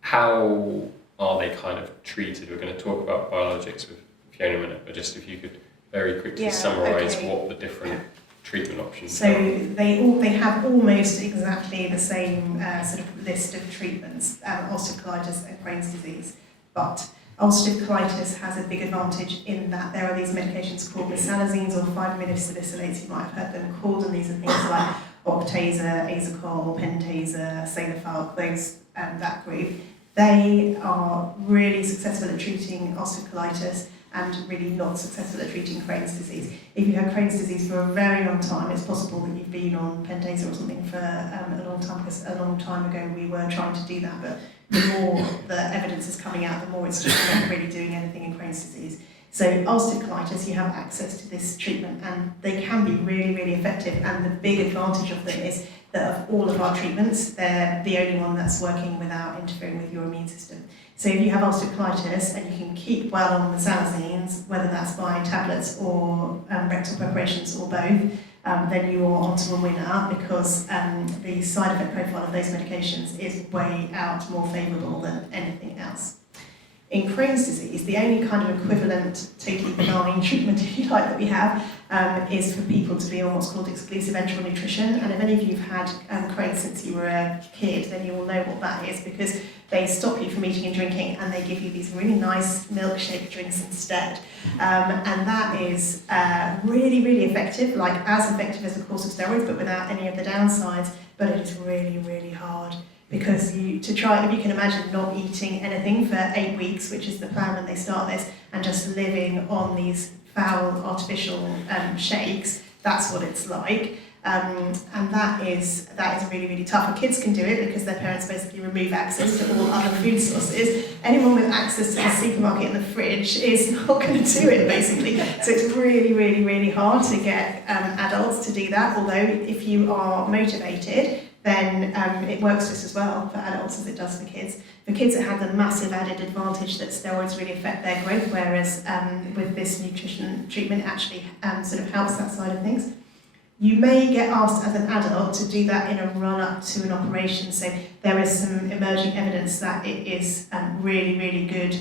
How are they kind of treated? We're going to talk about biologics with Fiona in a minute, but just if you could very quickly summarise what the different treatment options are. So they have almost exactly the same sort of list of treatments, ulcerative colitis and Crohn's disease, but ulcerative colitis has a big advantage in that there are these medications called mesalazines or 5-minute salicylates, you might have heard them called, and these are things like Octaza, Azocol, Pentasa, Salifalc, that group. They are really successful at treating ulcerative colitis and really not successful at treating Crohn's disease. If you have Crohn's disease for a very long time, it's possible that you've been on Pentasa or something for a long time, because a long time ago we were trying to do that, but the more the evidence is coming out, the more it's just not really doing anything in Crohn's disease. So ulcerative colitis, you have access to this treatment and they can be really, really effective, and the big advantage of them is that of all of our treatments, they're the only one that's working without interfering with your immune system. So if you have ulcerative colitis and you can keep well on the salazines, whether that's by tablets or rectal preparations or both, then you are onto a winner, because the side effect profile of those medications is way out more favourable than anything else. In Crohn's disease, the only kind of equivalent totally benign treatment, if you like, that we have is for people to be on what's called exclusive enteral nutrition. And if any of you have had Crohn's since you were a kid, then you will know what that is, because they stop you from eating and drinking and they give you these really nice milkshake drinks instead. And that is really, really effective, like as effective as the course of steroids, but without any of the downsides. But it is really, really hard. Because if you can imagine not eating anything for 8 weeks, which is the plan when they start this, and just living on these foul artificial shakes, that's what it's like. And that is really, really tough. And kids can do it because their parents basically remove access to all other food sources. Anyone with access to the supermarket and the fridge is not going to do it, basically. So it's really, really, really hard to get adults to do that. Although if you are motivated, then it works just as well for adults as it does for kids. For kids, it had the massive added advantage that steroids really affect their growth, whereas with this nutrition treatment, it actually sort of helps that side of things. You may get asked as an adult to do that in a run-up to an operation, so there is some emerging evidence that it is really, really good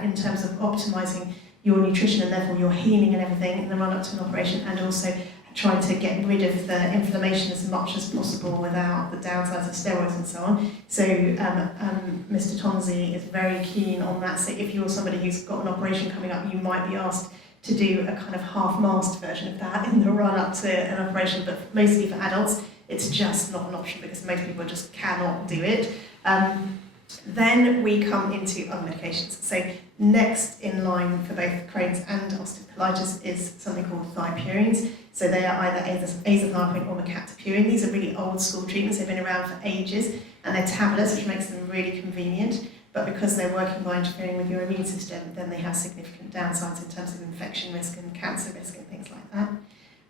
in terms of optimising your nutrition and therefore your healing and everything in the run-up to an operation, and also trying to get rid of the inflammation as much as possible without the downsides of steroids and so on. So Mr. Tonzi is very keen on that. So if you're somebody who's got an operation coming up, you might be asked to do a kind of half-mast version of that in the run-up to an operation, but mostly for adults, it's just not an option because most people just cannot do it. Then we come into other medications. So next in line for both Crohn's and ulcerative colitis is something called thiopurines. So they are either azathioprine or mercaptopurine. These are really old school treatments. They've been around for ages, and they're tablets, which makes them really convenient. But because they're working by interfering with your immune system, then they have significant downsides in terms of infection risk and cancer risk and things like that.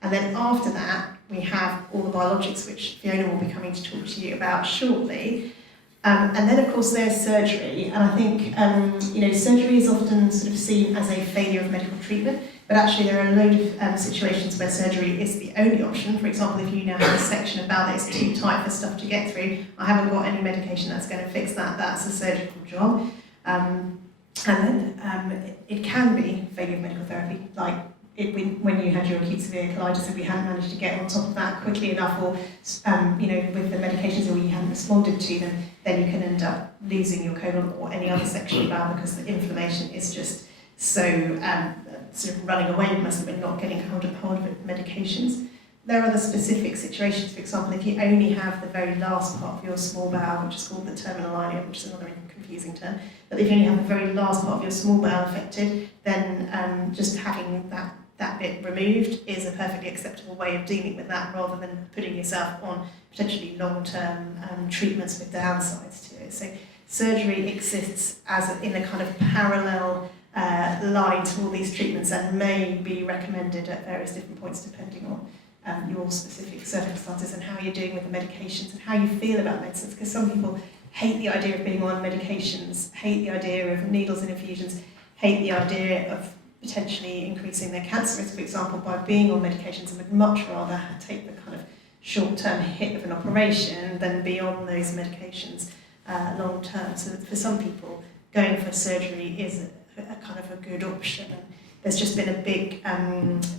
And then after that, we have all the biologics, which Fiona will be coming to talk to you about shortly. And then, of course, there's surgery. And I think, surgery is often sort of seen as a failure of medical treatment, but actually there are a load of situations where surgery is the only option. For example, if you now have a section of bowel that is too tight for stuff to get through, I haven't got any medication that's going to fix that. That's a surgical job. And then it can be failure of medical therapy, like when you had your acute severe colitis, if we hadn't managed to get on top of that quickly enough, or with the medications that you hadn't responded to them, then you can end up losing your colon or any other section of bowel because the inflammation is just so sort of running away from us that we're not getting hold of it with medications. There are other specific situations. For example, if you only have the very last part of your small bowel, which is called the terminal ileum, which is another confusing term, but if you only have the very last part of your small bowel affected, then just having that bit removed is a perfectly acceptable way of dealing with that, rather than putting yourself on potentially long-term treatments with downsides to it. So surgery exists in a kind of parallel line to all these treatments, and may be recommended at various different points depending on your specific circumstances and how you're doing with the medications and how you feel about medicines, because some people hate the idea of being on medications, hate the idea of needles and infusions, hate the idea of potentially increasing their cancer risk, for example, by being on medications, and would much rather take the kind of short-term hit of an operation than be on those medications long-term. So for some people, going for surgery is a kind of a good option. And there's just been a big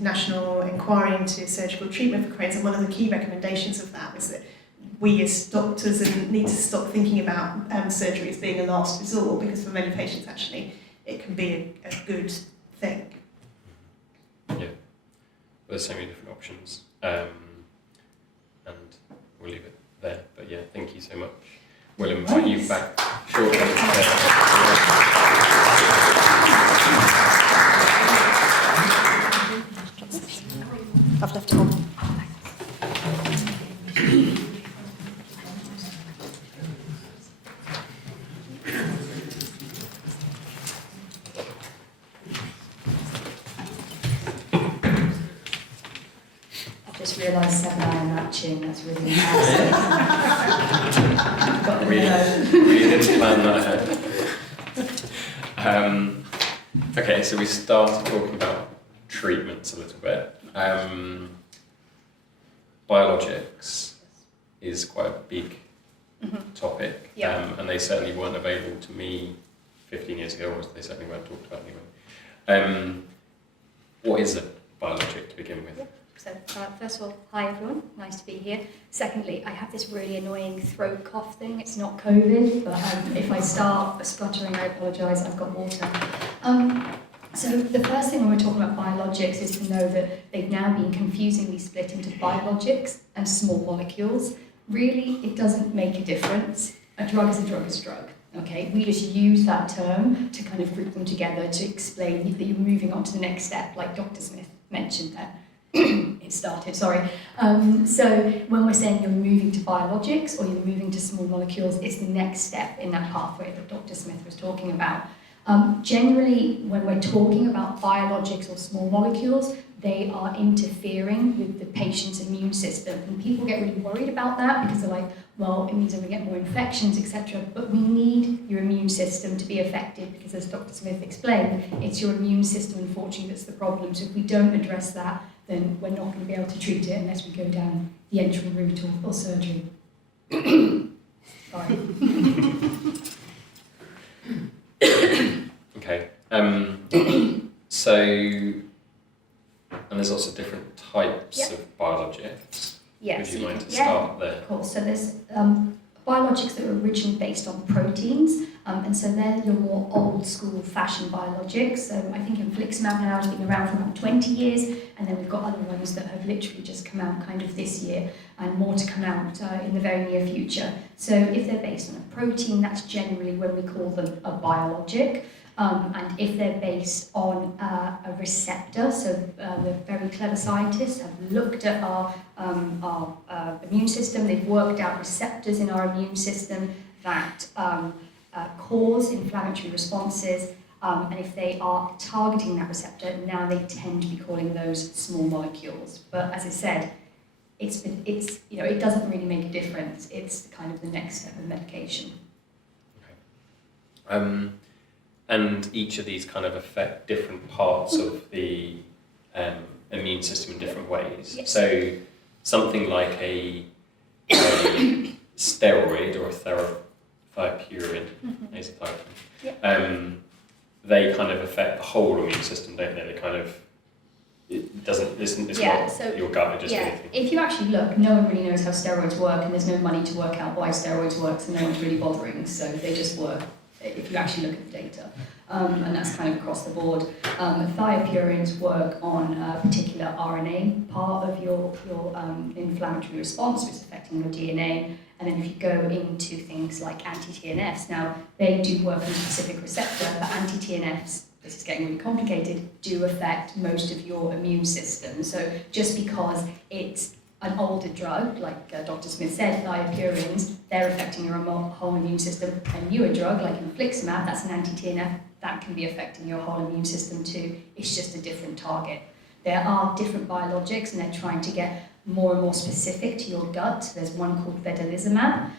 national inquiry into surgical treatment for Crohn's, and one of the key recommendations of that was that we as doctors need to stop thinking about surgery as being a last resort, because for many patients actually it can be a good thing. Yeah, there's so many different options, and we'll leave it there. But yeah, thank you so much. We'll invite you back shortly. I've left it on. realised Seb and I are matching. That's really embarrassing. Got the We didn't plan that ahead. Okay, so we started talking about treatments a little bit. Biologics is quite a big topic, Yeah. and they certainly weren't available to me 15 years ago, or they certainly weren't talked about anyway. What is a biologic to begin with? So first of all, hi everyone, nice to be here. Secondly, I have this really annoying throat cough thing. It's not COVID, but if I start spluttering, I apologise, I've got water. So the first thing when we're talking about biologics is to know that they've now been confusingly split into biologics and small molecules. Really, it doesn't make a difference. A drug is a drug is a drug. Okay, we just use that term to kind of group them together to explain that you're moving on to the next step, like Dr. Smith mentioned there. It started, sorry. So when we're saying you're moving to biologics or you're moving to small molecules, it's the next step in that pathway that Dr. Smith was talking about. Generally, when we're talking about biologics or small molecules, they are interfering with the patient's immune system. And people get really worried about that because they're like, well, it means I'm going to get more infections, etc. But we need your immune system to be effective because, as Dr. Smith explained, it's your immune system, unfortunately, that's the problem. So if we don't address that, then we're not going to be able to treat it unless we go down the entry route or surgery. Sorry. Okay. So, and there's lots of different types of biologics. Yeah, Would you mind to yeah, start there? of course. So there's biologics that were originally based on proteins, and so they're your more old school fashioned biologics. So I think infliximab now has been around for about 20 years, and then we've got other ones that have literally just come out kind of this year, and more to come out in the very near future. So if they're based on a protein, that's generally when we call them a biologic. And if they're based on a receptor, so the very clever scientists have looked at our immune system, they've worked out receptors in our immune system that cause inflammatory responses, and if they are targeting that receptor, now they tend to be calling those small molecules. But as I said, it's it doesn't really make a difference. It's kind of the next step of medication. Okay. And each of these kind of affect different parts of the immune system in different ways. Yes. So something like a steroid or a thiopurine, azathioprine, they kind of affect the whole immune system, don't they? They kind of, it's not so, your gut, it just anything. If you actually look, no one really knows how steroids work, and there's no money to work out why steroids work, so no one's really bothering, so they just work. If you actually look at the data, and that's kind of across the board. Thiopurines work on a particular RNA part of your inflammatory response, which is affecting your DNA. And then if you go into things like anti-TNFs, now they do work on a specific receptor, but anti-TNFs, this is getting really complicated, do affect most of your immune system. So just because it's an older drug, like Dr. Smith said, thiopurines, they're affecting your whole immune system. A newer drug, like infliximab, that's an anti-TNF, that can be affecting your whole immune system too. It's just a different target. There are different biologics, and they're trying to get more and more specific to your gut. There's one called vedolizumab.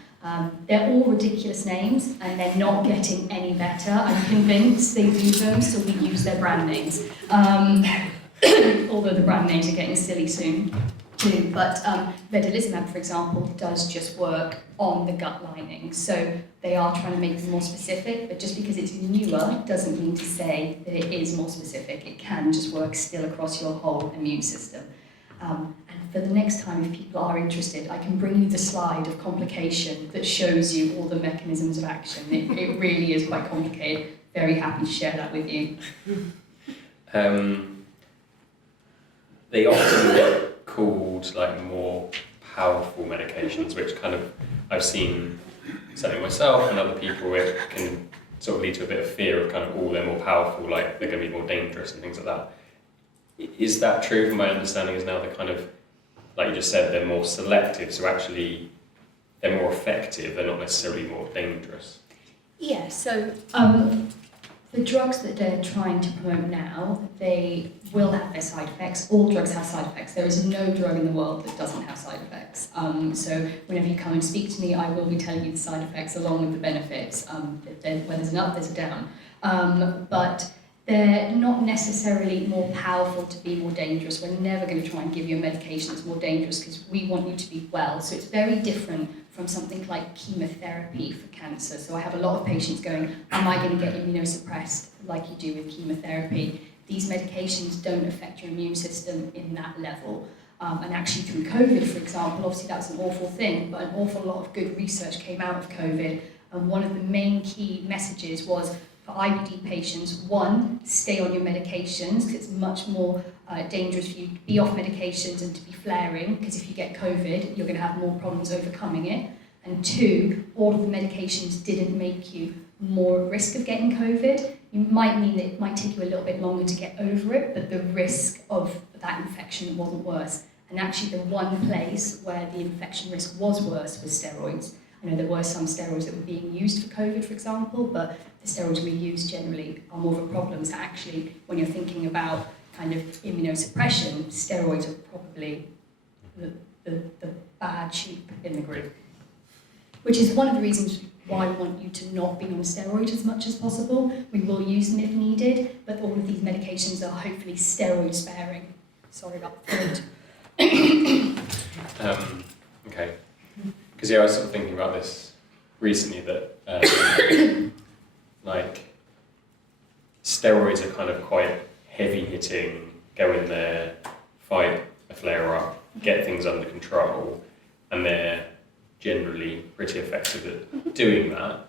They're all ridiculous names, and they're not getting any better. I'm convinced they do them, so we use their brand names. Although the brand names are getting silly soon. Too, but vedolizumab, for example, does just work on the gut lining. So they are trying to make them more specific, but just because it's newer doesn't mean to say that it is more specific. It can just work still across your whole immune system. And for the next time, if people are interested, I can bring you the slide of complication that shows you all the mechanisms of action. It really is quite complicated. Very happy to share that with you. They often get called like more powerful medications, which kind of I've seen certainly myself and other people, it can sort of lead to a bit of fear of kind of, oh, they're more powerful, like they're going to be more dangerous and things like that. Is that true? From my understanding is now they're kind of, like you just said, they're more selective, so actually they're more effective, they're not necessarily more dangerous. Yeah, so The drugs that they're trying to promote now, they will have their side effects. All drugs have side effects. There is no drug in the world that doesn't have side effects. So whenever you come and speak to me, I will be telling you the side effects along with the benefits. When there's an up, there's a down. But they're not necessarily more powerful to be more dangerous. We're never going to try and give you a medication that's more dangerous because we want you to be well. So it's very different from something like chemotherapy for cancer. So I have a lot of patients going, am I going to get immunosuppressed like you do with chemotherapy? These medications don't affect your immune system in that level. And actually through COVID, for example, obviously that's an awful thing, but an awful lot of good research came out of COVID. And one of the main key messages was for IBD patients, one, stay on your medications, because it's much more dangerous for you to be off medications and to be flaring, because if you get COVID, you're going to have more problems overcoming it. And two, all of the medications didn't make you more at risk of getting COVID. You might mean that it might take you a little bit longer to get over it, but the risk of that infection wasn't worse. And actually the one place where the infection risk was worse was steroids. I know there were some steroids that were being used for COVID, for example, but the steroids we use generally are more of a problem. So actually, when you're thinking about kind of immunosuppression, steroids are probably the bad sheep in the group. Which is one of the reasons why we want you to not be on steroids as much as possible. We will use them if needed, but all of these medications are hopefully steroid sparing. Sorry about the throat. Okay. Because I was sort of thinking about this recently that like steroids are kind of quite heavy hitting, go in there, fight a flare up, get things under control, and they're generally pretty effective at doing that,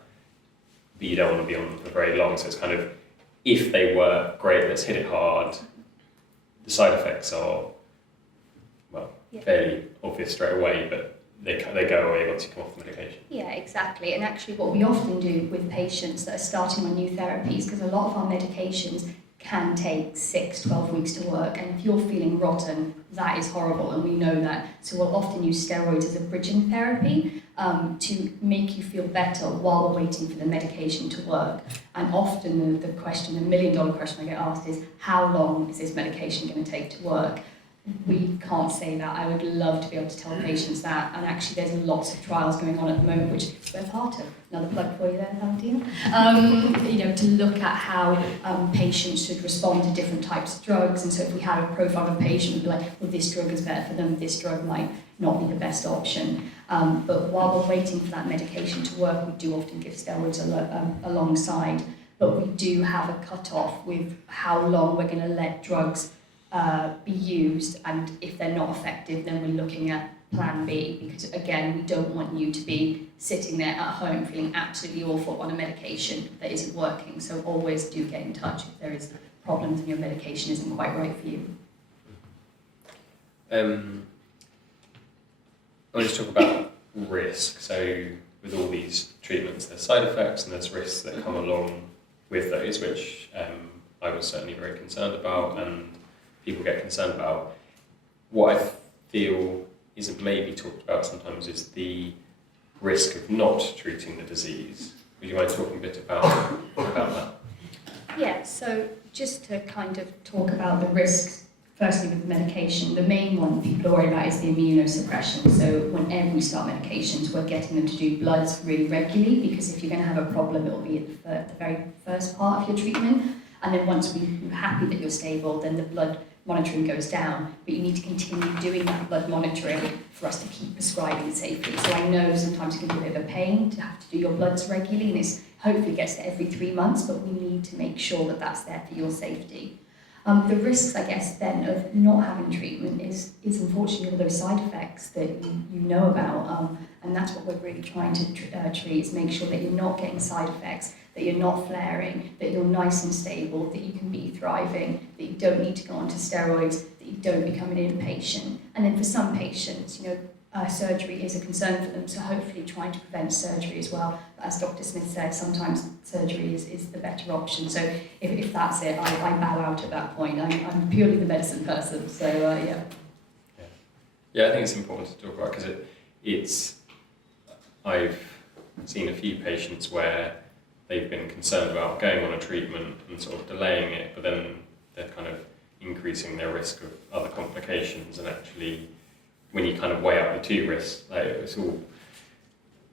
but you don't want to be on them for very long. So it's kind of, if they work, great, let's hit it hard. The side effects are, well, fairly obvious straight away, but they go away once you come off the medication. Yeah, exactly. And actually what we often do with patients that are starting on new therapies, because a lot of our medications can take 6, 12 weeks to work, and if you're feeling rotten, that is horrible, and we know that. So we'll often use steroids as a bridging therapy to make you feel better while we're waiting for the medication to work. And often the question, the $1 million question I get asked is, how long is this medication going to take to work? We can't say that. I would love to be able to tell patients that, and actually there's lots of trials going on at the moment, which we're part of. Another plug for you there, Martyna. To look at how patients should respond to different types of drugs, and so if we had a profile of a patient, we'd be like, well, this drug is better for them, this drug might not be the best option. But while we're waiting for that medication to work, we do often give steroids alongside, but we do have a cut-off with how long we're going to let drugs be used, and if they're not effective, then we're looking at plan B, because again, we don't want you to be sitting there at home feeling absolutely awful on a medication that isn't working. So always do get in touch if there is problems and your medication isn't quite right for you. I want to talk about risk. So with all these treatments, there's side effects and there's risks that come along with those, which I was certainly very concerned about, and people get concerned about. What I feel isn't maybe talked about sometimes is the risk of not treating the disease. Would you mind talking a bit about that? Yeah, so just to kind of talk about the risks, firstly with medication, the main one people are worried about is the immunosuppression. So whenever we start medications, we're getting them to do bloods really regularly, because if you're going to have a problem, it will be at the very first part of your treatment. And then once we're happy that you're stable, then the blood monitoring goes down, but you need to continue doing that blood monitoring for us to keep prescribing safely. So I know sometimes it can be a bit of a pain to have to do your bloods regularly, and it's hopefully gets to every 3 months, but we need to make sure that that's there for your safety. The risks, I guess, then of not having treatment is unfortunately all those side effects that you know about, and that's what we're really trying to treat, is make sure that you're not getting side effects, that you're not flaring, that you're nice and stable, that you can be thriving, that you don't need to go onto steroids, that you don't become an inpatient. And then for some patients, surgery is a concern for them, so hopefully trying to prevent surgery as well. But as Dr. Smith said, sometimes surgery is the better option. So if that's it, I bow out at that point. I'm purely the medicine person, so yeah. Yeah, I think it's important to talk about, because I've seen a few patients where they've been concerned about going on a treatment and sort of delaying it, but then they're kind of increasing their risk of other complications. And actually, when you kind of weigh up the two risks, like, it's all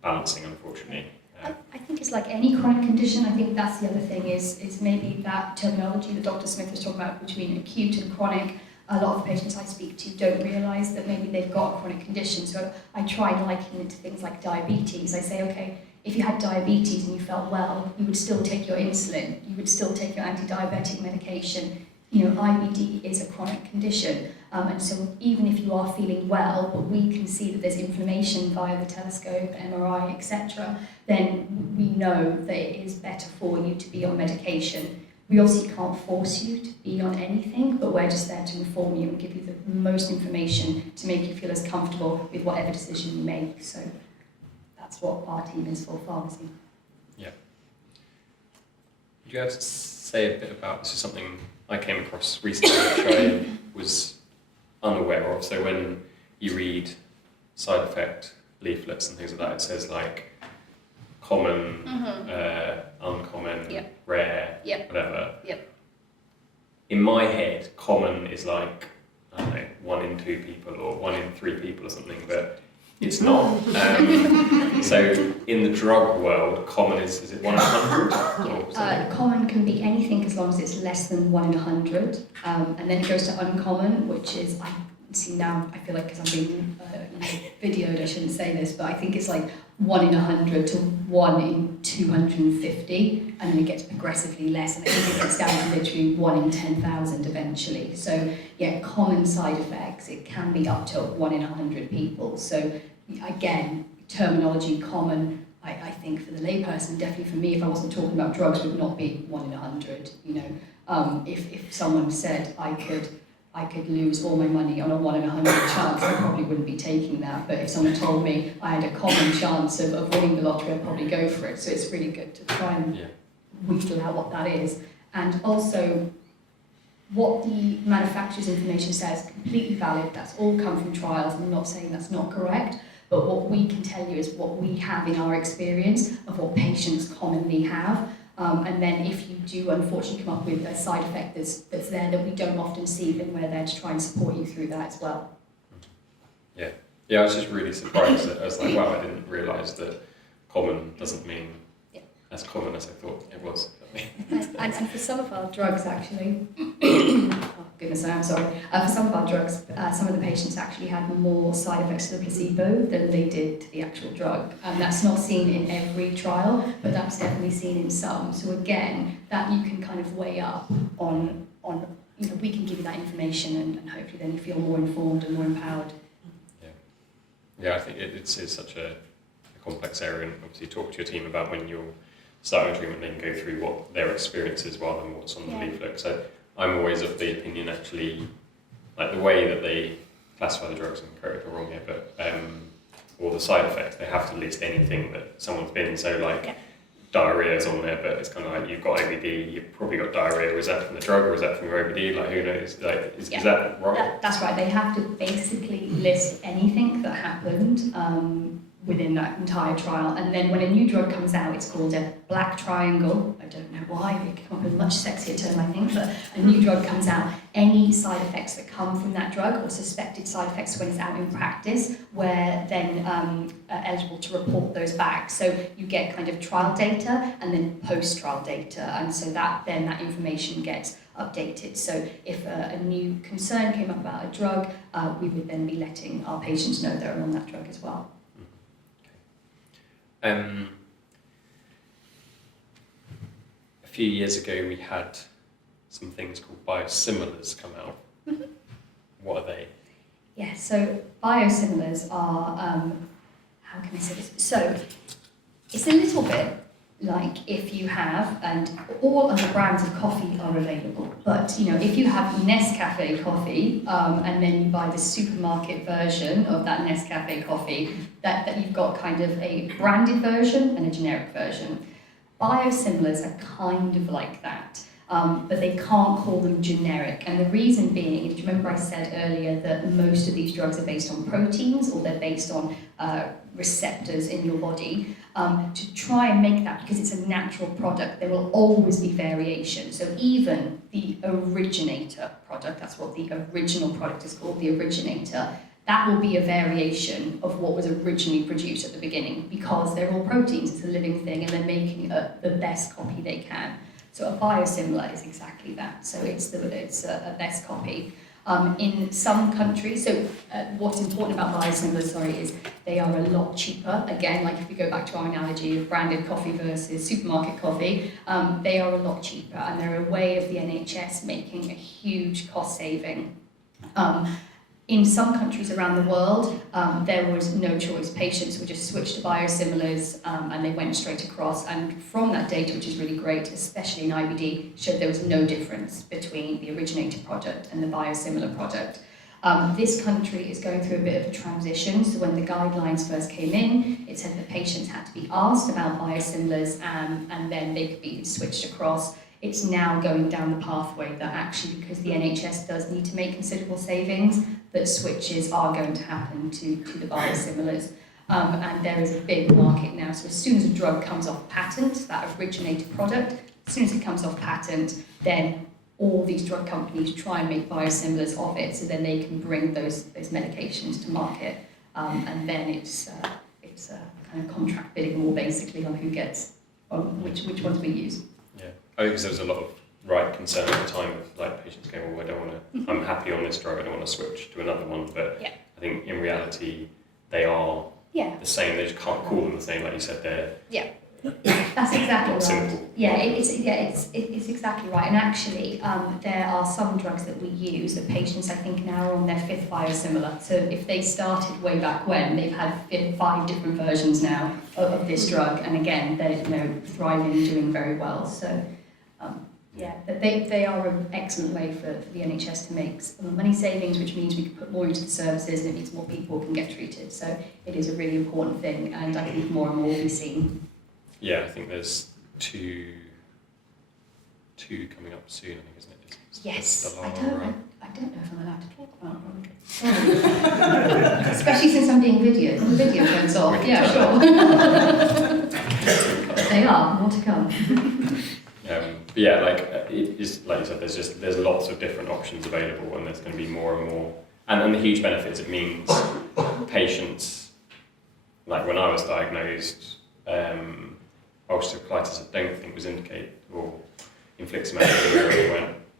balancing, unfortunately. I think it's like any chronic condition. I think that's the other thing is maybe that terminology that Dr. Smith was talking about between acute and chronic. A lot of the patients I speak to don't realise that maybe they've got a chronic condition. So I try likening it to things like diabetes. I say, okay, if you had diabetes and you felt well, you would still take your insulin, you would still take your anti-diabetic medication. You know, IBD is a chronic condition. And so even if you are feeling well, but we can see that there's inflammation via the telescope, MRI, etc., then we know that it is better for you to be on medication. We obviously can't force you to be on anything, but we're just there to inform you and give you the most information to make you feel as comfortable with whatever decision you make. So that's what our team is for, pharmacy. Yeah. Would you have to say a bit about, this is something I came across recently, which I was unaware of. So when you read side effect leaflets and things like that, it says like common, uncommon, Yep. rare, Yep. whatever. Yep. In my head, common is like, I don't know, 1 in 2 people or 1 in 3 people or something, but it's not. So in the drug world, common is it 1 in 100? Common can be anything as long as it's less than 1 in 100. And then it goes to uncommon, which is, I see now, I feel like because I'm being videoed, I shouldn't say this, but I think it's like 1 in 100 to 1 in 250, and then it gets progressively less, and I think it gets down to literally 1 in 10,000 eventually. So yeah, common side effects, it can be up to 1 in 100 people. So again, terminology common, I think for the layperson, definitely for me, if I wasn't talking about drugs, would not be 1 in 100. You know, if someone said I could lose all my money on a 1 in 100 chance, I probably wouldn't be taking that. But if someone told me I had a common chance of winning the lottery, I'd probably go for it. So it's really good to try and wheedle out what that is. And also, what the manufacturer's information says, completely valid. That's all come from trials. I'm not saying that's not correct. But what we can tell you is what we have in our experience of what patients commonly have. And then if you do unfortunately come up with a side effect that's there that we don't often see, then we're there to try and support you through that as well. Yeah, I was just really surprised. I was like, wow, I didn't realise that common doesn't mean as common as I thought it was. And for some of our drugs, actually, oh goodness, I'm sorry. For some of our drugs, some of the patients actually had more side effects to the placebo than they did to the actual drug. And that's not seen in every trial, but that's definitely seen in some. So again, that you can kind of weigh up on you know, we can give you that information, and hopefully then you feel more informed and more empowered. Yeah, I think it's such a complex area, and obviously talk to your team about when you're starting treatment, then go through what their experience is rather than what's on the leaflet. So I'm always of the opinion, actually, like the way that they classify the drugs, and correct me if I'm wrong here, but or the side effects, they have to list anything that someone's been. So like diarrhea is on there, but it's kind of like you've got IBD, you've probably got diarrhea. Was that from the drug or is that from your IBD? Like, who knows? Like, is that right? That's right. They have to basically list anything that happened within that entire trial. And then when a new drug comes out, it's called a black triangle. I don't know why, they come up with a much sexier term, I think, but a new drug comes out. Any side effects that come from that drug or suspected side effects when it's out in practice, we're then eligible to report those back. So you get kind of trial data and then post-trial data. And so that information gets updated. So if a new concern came up about a drug, we would then be letting our patients know they're on that drug as well. A few years ago, we had some things called biosimilars come out. Mm-hmm. What are they? Yeah, so biosimilars are, how can I say this? So it's a little bit like if you have, and all other brands of coffee are available, but you know, if you have Nescafe coffee and then you buy the supermarket version of that Nescafe coffee, that you've got kind of a branded version and a generic version. Biosimilars are kind of like that. but they can't call them generic. And the reason being, if you remember I said earlier that most of these drugs are based on proteins or they're based on receptors in your body, to try and make that, because it's a natural product, there will always be variation. So even the originator product, that's what the original product is called, the originator, that will be a variation of what was originally produced at the beginning, because they're all proteins, it's a living thing, and they're making the best copy they can. So a biosimilar is exactly that. So it's a best copy. In some countries, so what's important about biosimilars, is they are a lot cheaper. Again, like if we go back to our analogy of branded coffee versus supermarket coffee, they are a lot cheaper, and they're a way of the NHS making a huge cost saving. In some countries around the world, there was no choice. Patients were just switched to biosimilars and they went straight across. And from that data, which is really great, especially in IBD, showed there was no difference between the originator product and the biosimilar product. This country is going through a bit of a transition. So when the guidelines first came in, it said that patients had to be asked about biosimilars and then they could be switched across. It's now going down the pathway that actually, because the NHS does need to make considerable savings, that switches are going to happen to the biosimilars. And there is a big market now. So as soon as a drug comes off patent, that originator product, as soon as it comes off patent, then all these drug companies try and make biosimilars of it, so then they can bring those medications to market. And then it's kind of contract bidding more basically on who gets, on which ones we use. Yeah, I think because there was a lot of concern at the time of like patients going, well, I don't want to, I'm happy on this drug, I don't want to switch to another one. But yeah. I think in reality, they are the same. They just can't call them the same, like you said. They're that's exactly right. Simple. It's exactly right. And actually, there are some drugs that we use that patients, I think, now are on their 5th biosimilar. So if they started way back when, they've had 5 different versions now of this drug, and again, they're thriving, doing very well. So. But they are an excellent way for the NHS to make money savings, which means we can put more into the services and it means more people can get treated. So it is a really important thing, and I think more and more will be seen. Yeah, I think there's two coming up soon, I think, isn't it? Yes, I don't know if I'm allowed to talk about them. Sorry. Especially since I'm being videoed. The video goes off. Yeah, sure. They are, more to come. But yeah, it is, like you said, there's lots of different options available, and there's going to be more and more. And the huge benefits it means, patients, like when I was diagnosed, ulcerative colitis I don't think was indicated, or infliximab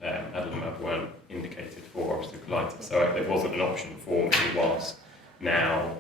adalimumab weren't indicated for ulcerative colitis, so it wasn't an option for me, whilst now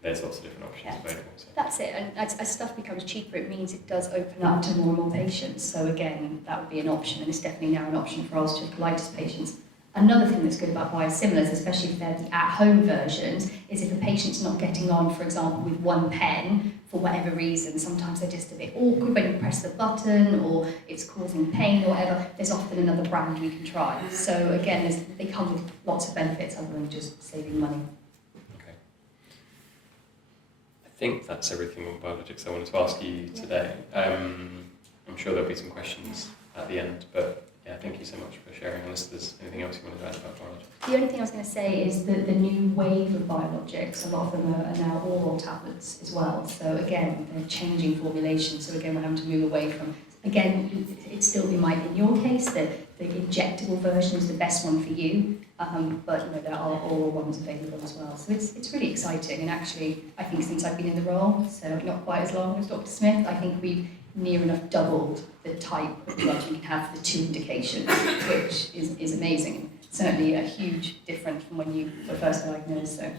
there's lots of different options available. So. That's it, and as stuff becomes cheaper, it means it does open up to more and more patients. So again, that would be an option, and it's definitely now an option for ulcerative colitis patients. Another thing that's good about biosimilars, especially if they're the at-home versions, is if a patient's not getting on, for example, with one pen, for whatever reason, sometimes they're just a bit awkward when you press the button, or it's causing pain or whatever, there's often another brand we can try. So again, they come with lots of benefits other than just saving money. I think that's everything on biologics I wanted to ask you today. I'm sure there'll be some questions at the end, but yeah, thank you so much for sharing. Unless there's anything else you want to add about biologics. The only thing I was going to say is that the new wave of biologics, a lot of them are now oral tablets as well. So again, they're changing formulation. So again, we're having to move away from, again, it still be in your case that the injectable version is the best one for you. But there are oral ones available as well. So it's really exciting, and actually I think since I've been in the role, so not quite as long as Dr. Smith, I think we've near enough doubled the type of drugs we can have for the 2 indications, which is amazing. Certainly a huge difference from when you were first diagnosed. So.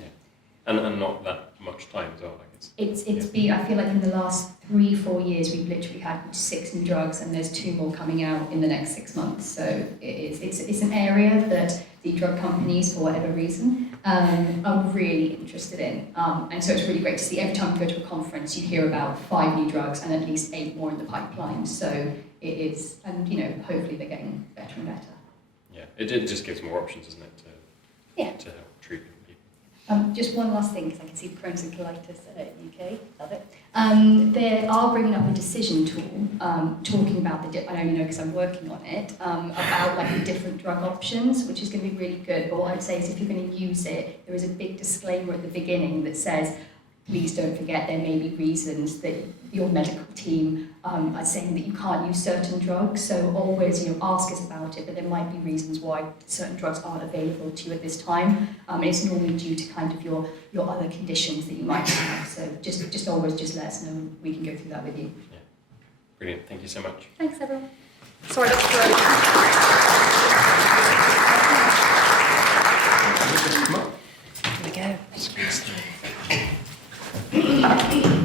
And not that much time as well. It's been, I feel like in the last 3-4 years we've literally had 6 new drugs, and there's 2 more coming out in the next 6 months. So it's an area that the drug companies, for whatever reason, are really interested in. And so it's really great to see every time you go to a conference you hear about 5 new drugs and at least 8 more in the pipeline. So it is, and hopefully they're getting better and better. Yeah, it just gives more options, doesn't it, to help treat people. Just one last thing, because I can see the Crohn's and colitis UK, love it. They are bringing up a decision tool, talking about I only know because I'm working on it, about like the different drug options, which is going to be really good. But what I'd say is if you're going to use it, there is a big disclaimer at the beginning that says, please don't forget there may be reasons that your medical team are saying that you can't use certain drugs. So always, ask us about it, but there might be reasons why certain drugs aren't available to you at this time. And it's normally due to kind of your other conditions that you might have. So just always let us know. We can go through that with you. Yeah. Brilliant. Thank you so much. Thanks, everyone. Sorry, that's great. Here we go.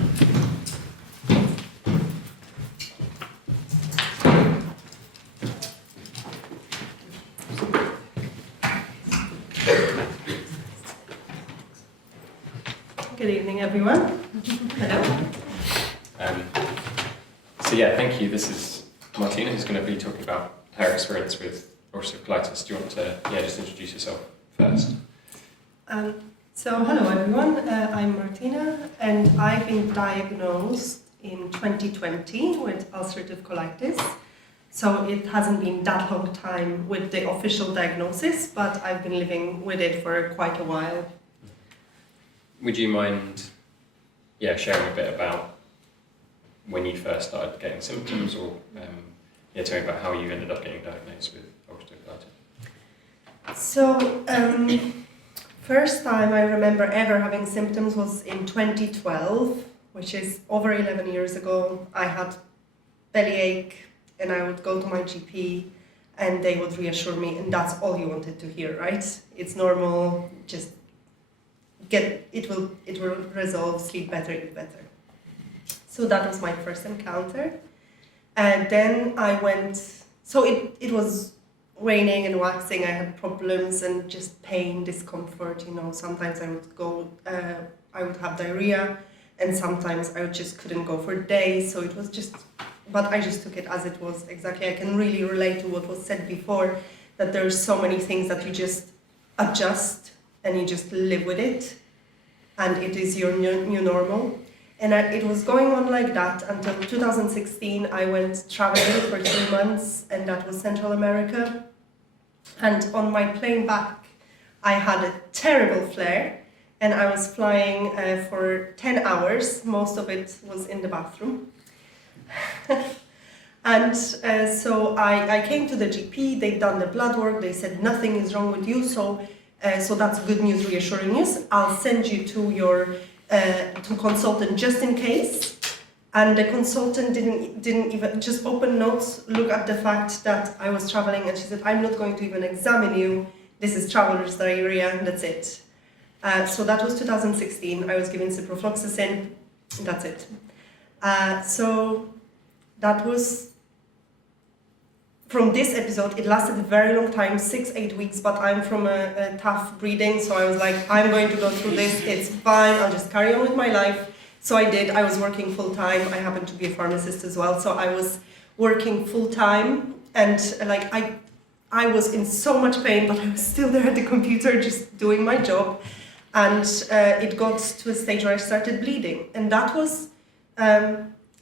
Good evening, everyone. Hello. So yeah, thank you. This is Martyna, who's going to be talking about her experience with ulcerative colitis. Do you want to just introduce yourself first? Hello, everyone. I'm Martyna, and I've been diagnosed in 2020 with ulcerative colitis. So it hasn't been that long time with the official diagnosis, but I've been living with it for quite a while. Would you mind, sharing a bit about when you first started getting symptoms, or tell me about how you ended up getting diagnosed with ulcerative colitis? So, first time I remember ever having symptoms was in 2012, which is over 11 years ago. I had bellyache, and I would go to my GP, and they would reassure me, and that's all you wanted to hear, right? It's normal, just it will resolve, sleep better, eat better. So that was my first encounter. And then I went, so it was raining and waxing, I had problems and just pain, discomfort, sometimes I would go, I would have diarrhea, and sometimes I just couldn't go for days, so it was just, but I just took it as it was. Exactly, I can really relate to what was said before, that there's so many things that you just adjust and you just live with it, and it is your new normal. And it was going on like that until 2016. I went traveling for 3 months, and that was Central America. And on my plane back, I had a terrible flare, and I was flying for 10 hours. Most of it was in the bathroom. And so I came to the GP, they'd done the blood work, they said nothing is wrong with you, so that's good news, reassuring news. I'll send you to your to consultant just in case. And the consultant didn't even just open notes, look at the fact that I was traveling, and she said, I'm not going to even examine you, this is traveler's diarrhea, and that's it. So that was 2016, I was given ciprofloxacin, and that's it. So that was, from this episode, it lasted a very long time, 6-8 weeks, but I'm from a tough breeding, so I was like, I'm going to go through this, it's fine, I'll just carry on with my life. So I did, I was working full-time, I happen to be a pharmacist as well, so I was working full-time, and I was in so much pain, but I was still there at the computer just doing my job, and it got to a stage where I started bleeding, and that was,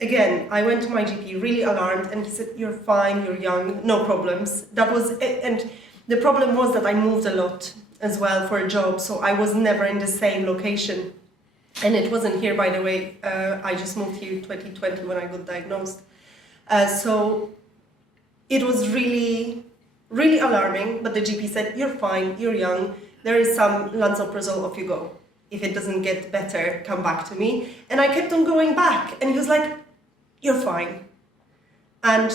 again, I went to my GP really alarmed, and he said, you're fine, you're young, no problems. That was it. And the problem was that I moved a lot as well for a job, so I was never in the same location. And it wasn't here, by the way, I just moved here in 2020 when I got diagnosed. So it was really, really alarming, but the GP said, you're fine, you're young, there is some lansoprazole, off you go. If it doesn't get better, come back to me. And I kept on going back, and he was like, you're fine. And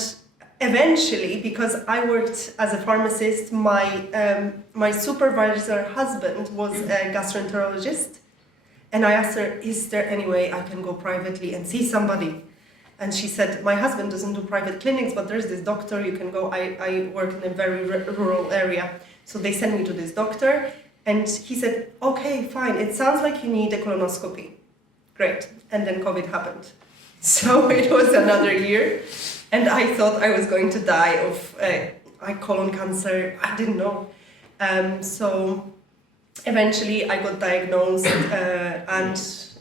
eventually, because I worked as a pharmacist, my supervisor husband was a gastroenterologist, and I asked her, is there any way I can go privately and see somebody? And she said, my husband doesn't do private clinics, but there's this doctor you can go. I work in a very rural area. So they sent me to this doctor, and he said, okay, fine, it sounds like you need a colonoscopy. Great. And then COVID happened. So it was another year, and I thought I was going to die of colon cancer. I didn't know. So eventually I got diagnosed, and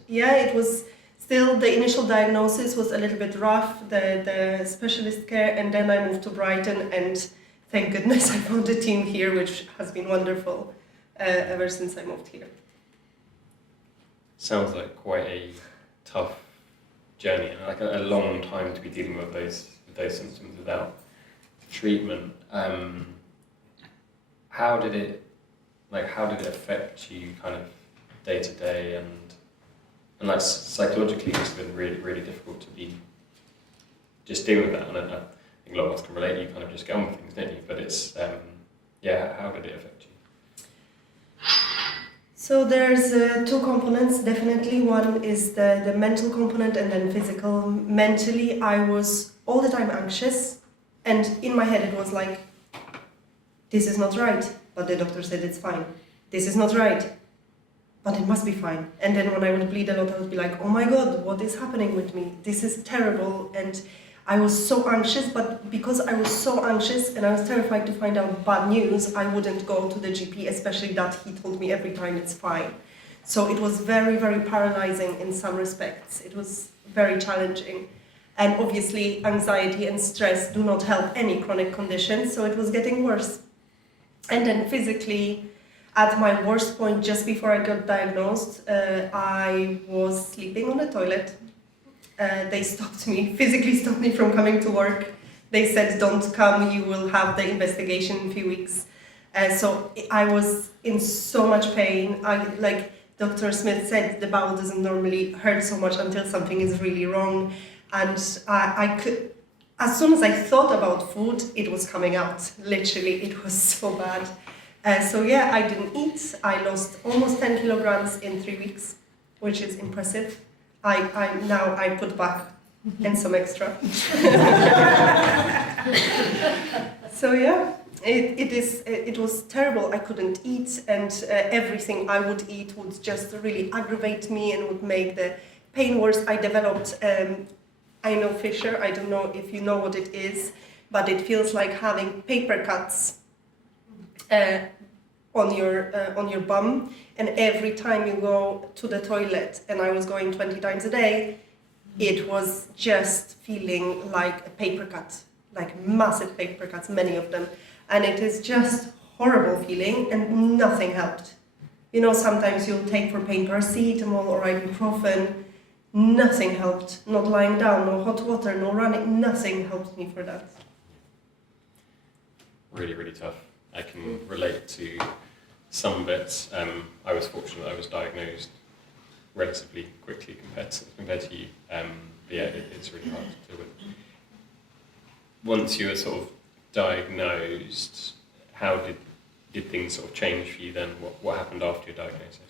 yeah, it was still, the initial diagnosis was a little bit rough, the specialist care, and then I moved to Brighton, and thank goodness I found a team here, which has been wonderful ever since I moved here. Sounds like quite a tough journey and like a long time to be dealing with those symptoms without treatment. How did it affect you kind of day to day, and like psychologically it's been really, really difficult to be just dealing with that, and I think a lot of us can relate. You kind of just get on with things, don't you? But it's how did it affect you? So there's two components, definitely. One is the mental component and then physical. Mentally, I was all the time anxious, and in my head it was like, this is not right, but the doctor said it's fine. This is not right, but it must be fine. And then when I would bleed a lot, I would be like, oh my God, what is happening with me? This is terrible. And I was so anxious, but because I was so anxious and I was terrified to find out bad news, I wouldn't go to the GP, especially that he told me every time it's fine. So it was very, very paralyzing in some respects. It was very challenging. And obviously, anxiety and stress do not help any chronic condition, so it was getting worse. And then physically, at my worst point, just before I got diagnosed, I was sleeping on the toilet. They physically stopped me from coming to work. They said, don't come, you will have the investigation in a few weeks. So I was in so much pain. Like Dr. Smith said, the bowel doesn't normally hurt so much until something is really wrong. And I could, as soon as I thought about food, it was coming out. Literally, it was so bad. So yeah, I didn't eat. I lost almost 10 kilograms in 3 weeks, which is impressive. I put back and some extra. So yeah, it was terrible. I couldn't eat, and everything I would eat would just really aggravate me and would make the pain worse. I developed, I know fissure. I don't know if you know what it is, but it feels like having paper cuts on your bum, and every time you go to the toilet, and I was going 20 times a day, it was just feeling like a paper cut, like massive paper cuts, many of them, and it is just horrible feeling, and nothing helped. You know, sometimes you'll take for pain paracetamol or ibuprofen, nothing helped. Not lying down, no hot water, no running, nothing helped me for that. Really, really tough. I can relate to some bits. I was fortunate I was diagnosed relatively quickly compared to you. But yeah, it's really hard to deal with. Once you were sort of diagnosed, how did things sort of change for you then? What happened after your diagnosis?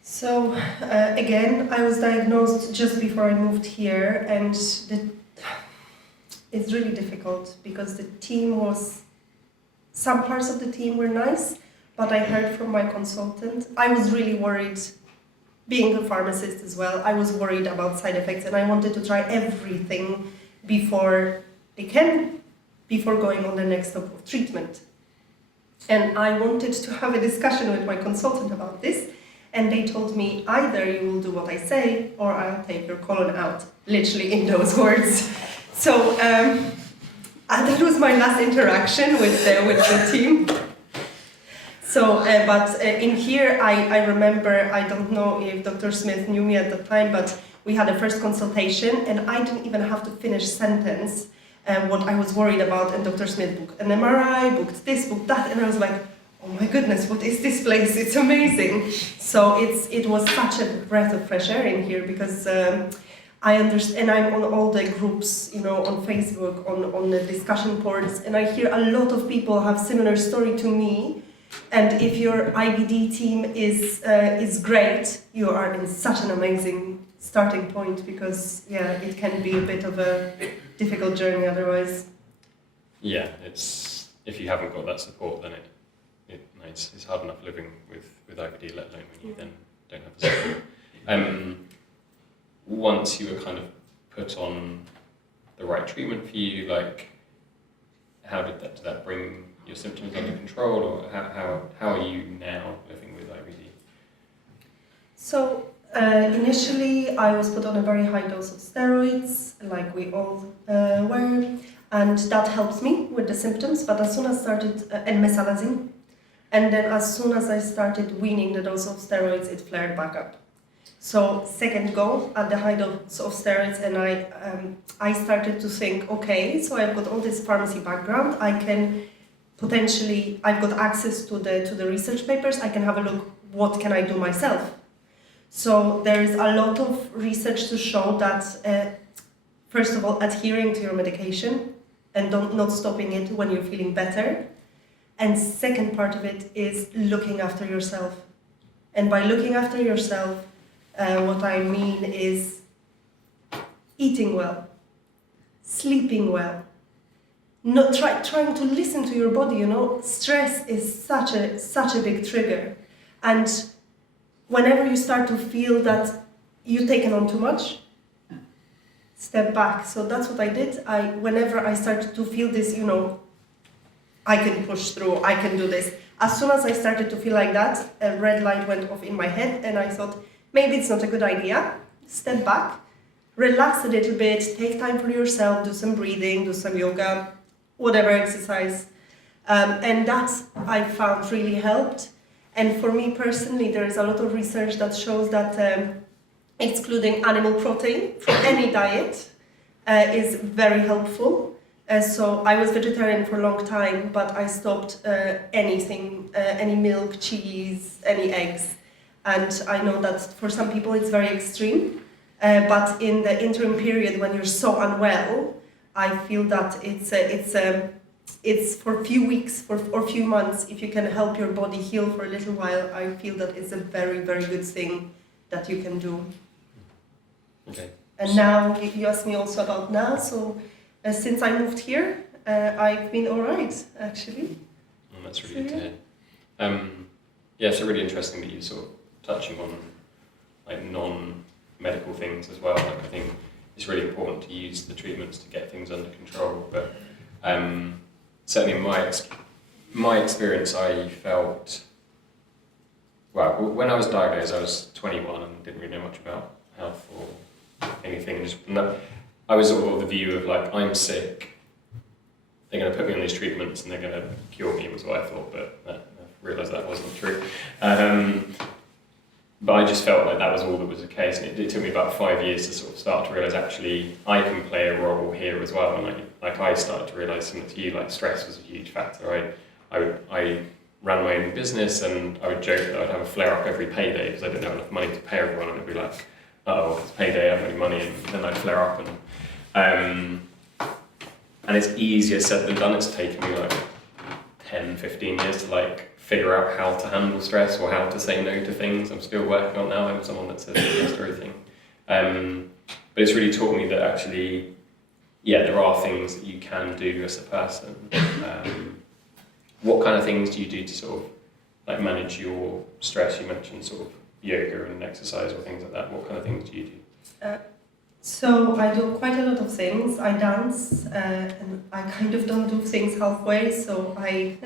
So again, I was diagnosed just before I moved here, and it's really difficult because the team was, some parts of the team were nice, but I heard from my consultant, I was really worried, being a pharmacist as well, I was worried about side effects, and I wanted to try everything before going on the next step of treatment. And I wanted to have a discussion with my consultant about this, and they told me, either you will do what I say, or I'll take your colon out, literally in those words. So that was my last interaction with the team. So, but in here, I remember, I don't know if Dr. Smith knew me at the time, but we had a first consultation, and I didn't even have to finish sentence what I was worried about, and Dr. Smith booked an MRI, booked this, booked that, and I was like, oh my goodness, what is this place? It's amazing. So it was such a breath of fresh air in here, because I understand, and I'm on all the groups, you know, on Facebook, on the discussion boards, and I hear a lot of people have similar story to me. And if your IBD team is great, you are in such an amazing starting point, because yeah, it can be a bit of a difficult journey otherwise. Yeah, it's, if you haven't got that support, then it's hard enough living with IBD, let alone when you then don't have the support. Once you were kind of put on the right treatment for you, like, how did that bring your symptoms under control, or how are you now living with IBD? So initially I was put on a very high dose of steroids, like we all were, and that helps me with the symptoms, but as soon as I started, and mesalazine, and then as soon as I started weaning the dose of steroids, it flared back up. So second go at the high dose of steroids, and I started to think, okay, so I've got all this pharmacy background, I've got access to the research papers, I can have a look, what can I do myself? So there is a lot of research to show that, first of all, adhering to your medication and not stopping it when you're feeling better. And second part of it is looking after yourself. And by looking after yourself, what I mean is eating well, sleeping well, not trying to listen to your body. You know, stress is such a big trigger, and whenever you start to feel that you've taken on too much, step back. So that's what I did. Whenever I started to feel this, you know, I can push through, I can do this. As soon as I started to feel like that, a red light went off in my head, and I thought, maybe it's not a good idea. Step back, relax a little bit, take time for yourself, do some breathing, do some yoga, whatever exercise. And that I found really helped. And for me personally, there is a lot of research that shows that excluding animal protein from any diet is very helpful. So I was vegetarian for a long time, but I stopped anything, any milk, cheese, any eggs. And I know that for some people it's very extreme, but in the interim period when you're so unwell, I feel that it's for a few weeks or few months, if you can help your body heal for a little while, I feel that it's a very, very good thing that you can do. Okay. And now, you asked me also about now, so since I moved here, I've been alright, actually. That's really good to hear. Yeah, it's really interesting that you're sort of touching on like non-medical things as well. Like, I think it's really important to use the treatments to get things under control, but certainly in my experience, I felt, well, when I was diagnosed, I was 21 and didn't really know much about health or anything. I was sort of the view of like, I'm sick, they're going to put me on these treatments and they're going to cure me, was what I thought, but I realised that wasn't true. But I just felt like that was all that was the case, and it took me about 5 years to sort of start to realise actually I can play a role here as well. And I started to realise similar to you, like stress was a huge factor. I ran my own business, and I would joke that I'd have a flare up every payday because I didn't have enough money to pay everyone, and it'd be like, oh, it's payday, I haven't any money, and then I'd flare up. And it's easier said than done. It's taken me like 10, 15 years to like figure out how to handle stress or how to say no to things. I'm still working on now. I'm someone that says yes to everything. But it's really taught me that actually, yeah, there are things that you can do as a person. What kind of things do you do to sort of like manage your stress? You mentioned sort of yoga and exercise or things like that. What kind of things do you do? So I do quite a lot of things. I dance, and I kind of don't do things halfway, so I'm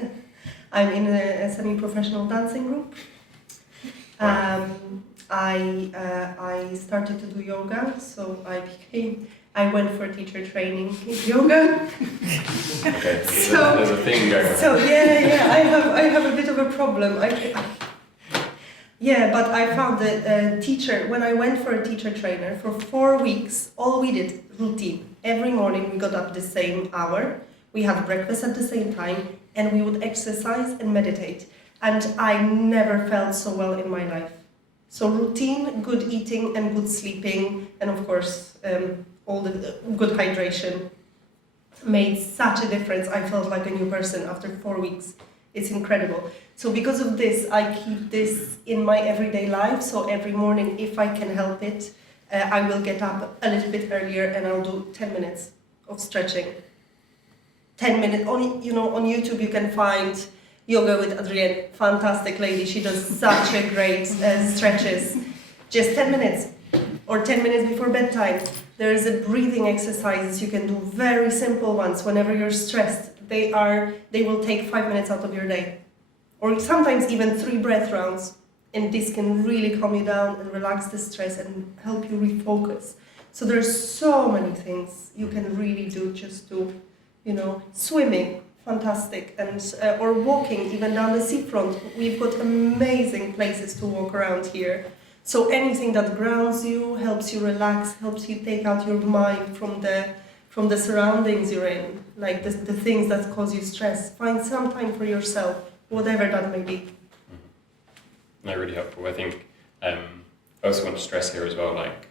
in a semi-professional dancing group. I started to do yoga, so I went for teacher training in yoga. Okay, so there's a thing going on. So yeah, I have a bit of a problem. Yeah, but I found that teacher, when I went for a teacher trainer for 4 weeks, all we did, routine. Every morning we got up the same hour, we had breakfast at the same time, and we would exercise and meditate. And I never felt so well in my life. So routine, good eating and good sleeping, and of course, all the good hydration made such a difference. I felt like a new person after 4 weeks. It's incredible. So because of this, I keep this in my everyday life. So every morning, if I can help it, I will get up a little bit earlier and I'll do 10 minutes of stretching. 10 minutes, on YouTube you can find Yoga with Adrienne, fantastic lady. She does such a great stretches. Just 10 minutes or 10 minutes before bedtime. There is a breathing exercises you can do, very simple ones whenever you're stressed. They will take 5 minutes out of your day, or sometimes even 3 breath rounds, and this can really calm you down and relax the stress and help you refocus. So there's so many things you can really do just to, swimming, fantastic, and or walking even down the seafront. We've got amazing places to walk around here. So anything that grounds you, helps you relax, helps you take out your mind from the surroundings you're in, like the things that cause you stress. Find some time for yourself, whatever that may be. No, really helpful. I think I also want to stress here as well, like,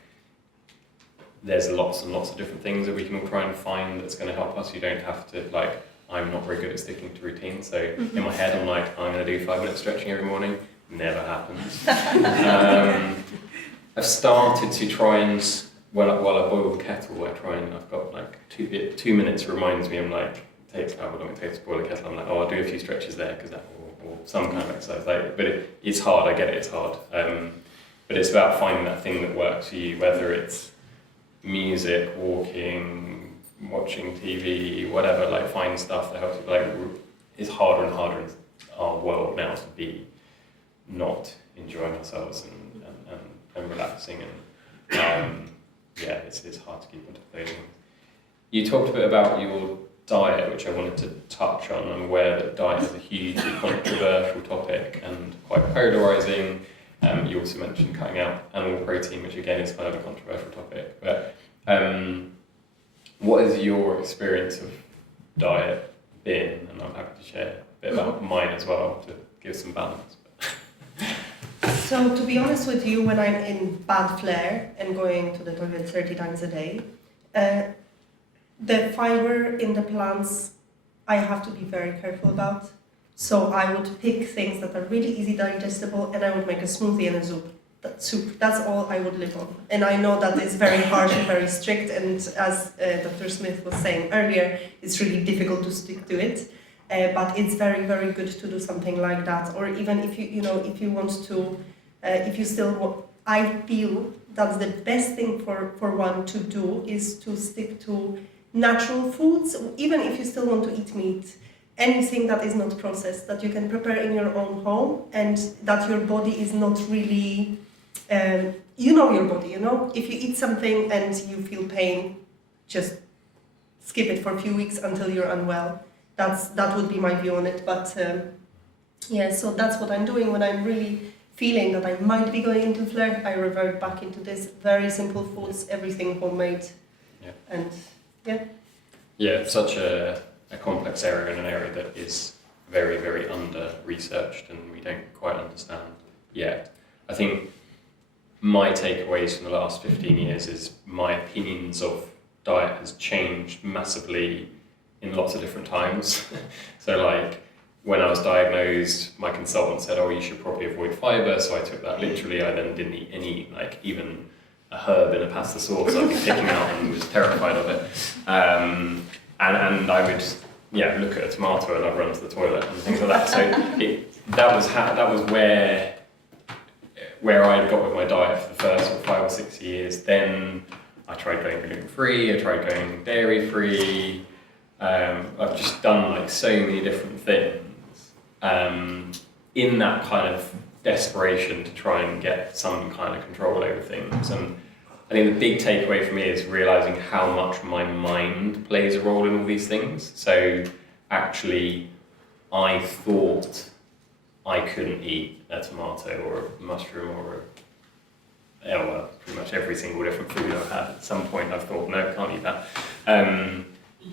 there's lots and lots of different things that we can all try and find that's going to help us. You don't have to, like, I'm not very good at sticking to routine, so in my head I'm like, I'm going to do 5 minutes stretching every morning. Never happens. I've started to try and, while I boil the kettle, I've got like 2 minutes reminds me, I'm like, it takes however long it takes to boil the kettle, I'm like, I'll do a few stretches there, because that or some kind of exercise. But it's hard, I get it, it's hard. But it's about finding that thing that works for you, whether it's music, walking, watching TV, whatever, like find stuff that helps you. Like, it's harder and harder in our world now to be not enjoying ourselves and relaxing, and it's hard to keep on top of those things. You talked a bit about your diet, which I wanted to touch on. I'm aware that diet is a hugely controversial topic and quite polarising. You also mentioned cutting out animal protein, which again is kind of a controversial topic. But what has your experience of diet been? And I'm happy to share a bit about mine as well to give some balance. So to be honest with you, when I'm in bad flair and going to the toilet 30 times a day, the fiber in the plants I have to be very careful about. So I would pick things that are really easy digestible, and I would make a smoothie and a soup. That's all I would live on. And I know that is very harsh and very strict, and as Dr. Smith was saying earlier, it's really difficult to stick to it. But it's very, very good to do something like that. Or even if if you want to, if you still want, I feel that's the best thing for one to do is to stick to natural foods, even if you still want to eat meat. Anything that is not processed, that you can prepare in your own home, and that your body is not really, your body, If you eat something and you feel pain, just skip it for a few weeks until you're unwell. That would be my view on it. But so that's what I'm doing when I'm really feeling that I might be going into flare. I revert back into this very simple foods, everything homemade. Yeah. And it's such a complex area, and an area that is very, very under-researched and we don't quite understand yet. I think my takeaways from the last 15 years is my opinions of diet has changed massively in lots of different times. So like, when I was diagnosed, my consultant said, you should probably avoid fibre, so I took that literally. I then didn't eat any, like even a herb in a pasta sauce I'd be picking out and was terrified of it. And I would, look at a tomato and I'd run to the toilet and things like that. So that was where I got with my diet for the first 5 or 6 years. Then I tried going gluten-free, I tried going dairy-free. I've just done like so many different things in that kind of desperation to try and get some kind of control over things. And I think the big takeaway for me is realising how much my mind plays a role in all these things. So actually, I thought I couldn't eat a tomato or a mushroom or pretty much every single different food I've had. At some point I've thought, no, I can't eat that.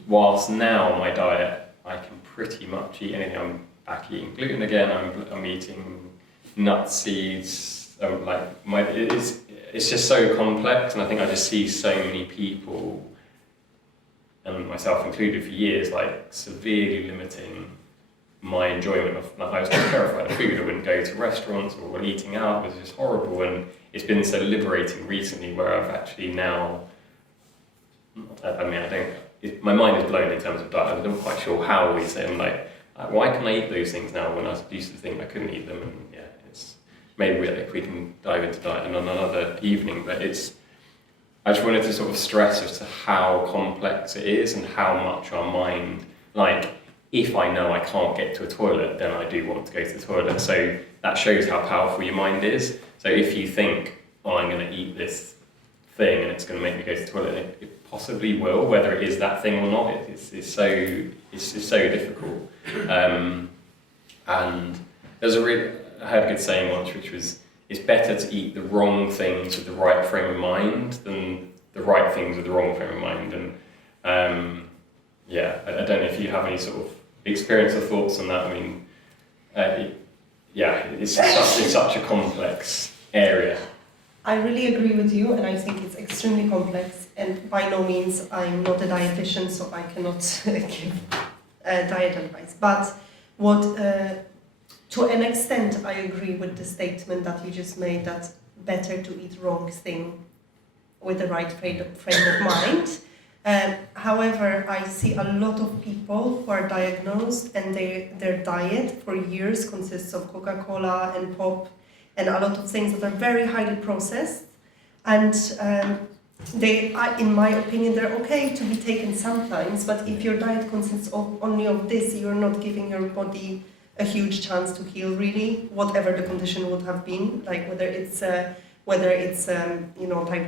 Whilst now my diet, I can pretty much eat anything. I'm back eating gluten again, I'm eating nuts, seeds, it's just so complex, and I think I just see so many people, and myself included for years, like severely limiting my enjoyment of, I was terrified of food. I wouldn't go to restaurants or eating out, it was just horrible, and it's been so liberating recently where I've actually now, my mind is blown in terms of diet. I'm not quite sure how we say, I'm like, why can I eat those things now when I used to think I couldn't eat them? And it's maybe we can dive into diet on another evening, but I just wanted to sort of stress as to how complex it is and how much our mind, like if I know I can't get to a toilet, then I do want to go to the toilet. So that shows how powerful your mind is. So if you think, oh, I'm going to eat this thing and it's going to make me go to the toilet, it possibly will, whether it is that thing or not. It's so difficult. And there's I heard a good saying once, which was, it's better to eat the wrong things with the right frame of mind than the right things with the wrong frame of mind. And yeah, I don't know if you have any sort of experience or thoughts on that. I mean, it's such a complex area. I really agree with you, and I think it's extremely complex. And by no means I'm not a dietitian, so I cannot give diet advice. But to an extent, I agree with the statement that you just made, that better to eat wrong thing with the right frame of mind. However, I see a lot of people who are diagnosed and their diet for years consists of Coca-Cola and pop and a lot of things that are very highly processed. And in my opinion, they're okay to be taken sometimes, but if your diet consists only of this, you're not giving your body a huge chance to heal, really, whatever the condition would have been, like whether it's type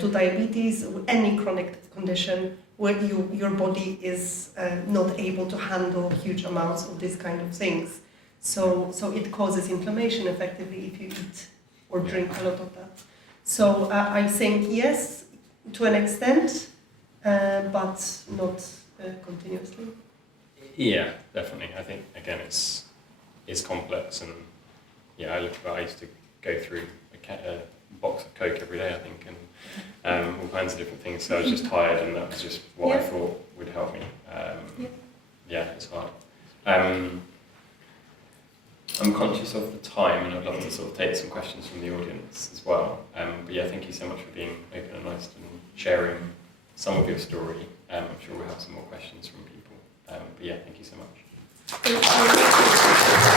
2 diabetes, any chronic condition where your body is not able to handle huge amounts of these kind of things. So it causes inflammation effectively if you eat or drink a lot of that. So I think yes, to an extent, but not continuously. Yeah, definitely. I think again it's complex, and I used to go through a box of Coke every day, I think, and all kinds of different things. So I was just tired, and that was just what I thought would help me. It's hard. I'm conscious of the time, and I'd love to sort of take some questions from the audience as well. But thank you so much for being open and honest and sharing some of your story. I'm sure we'll have some more questions from people. Thank you so much. Thank you.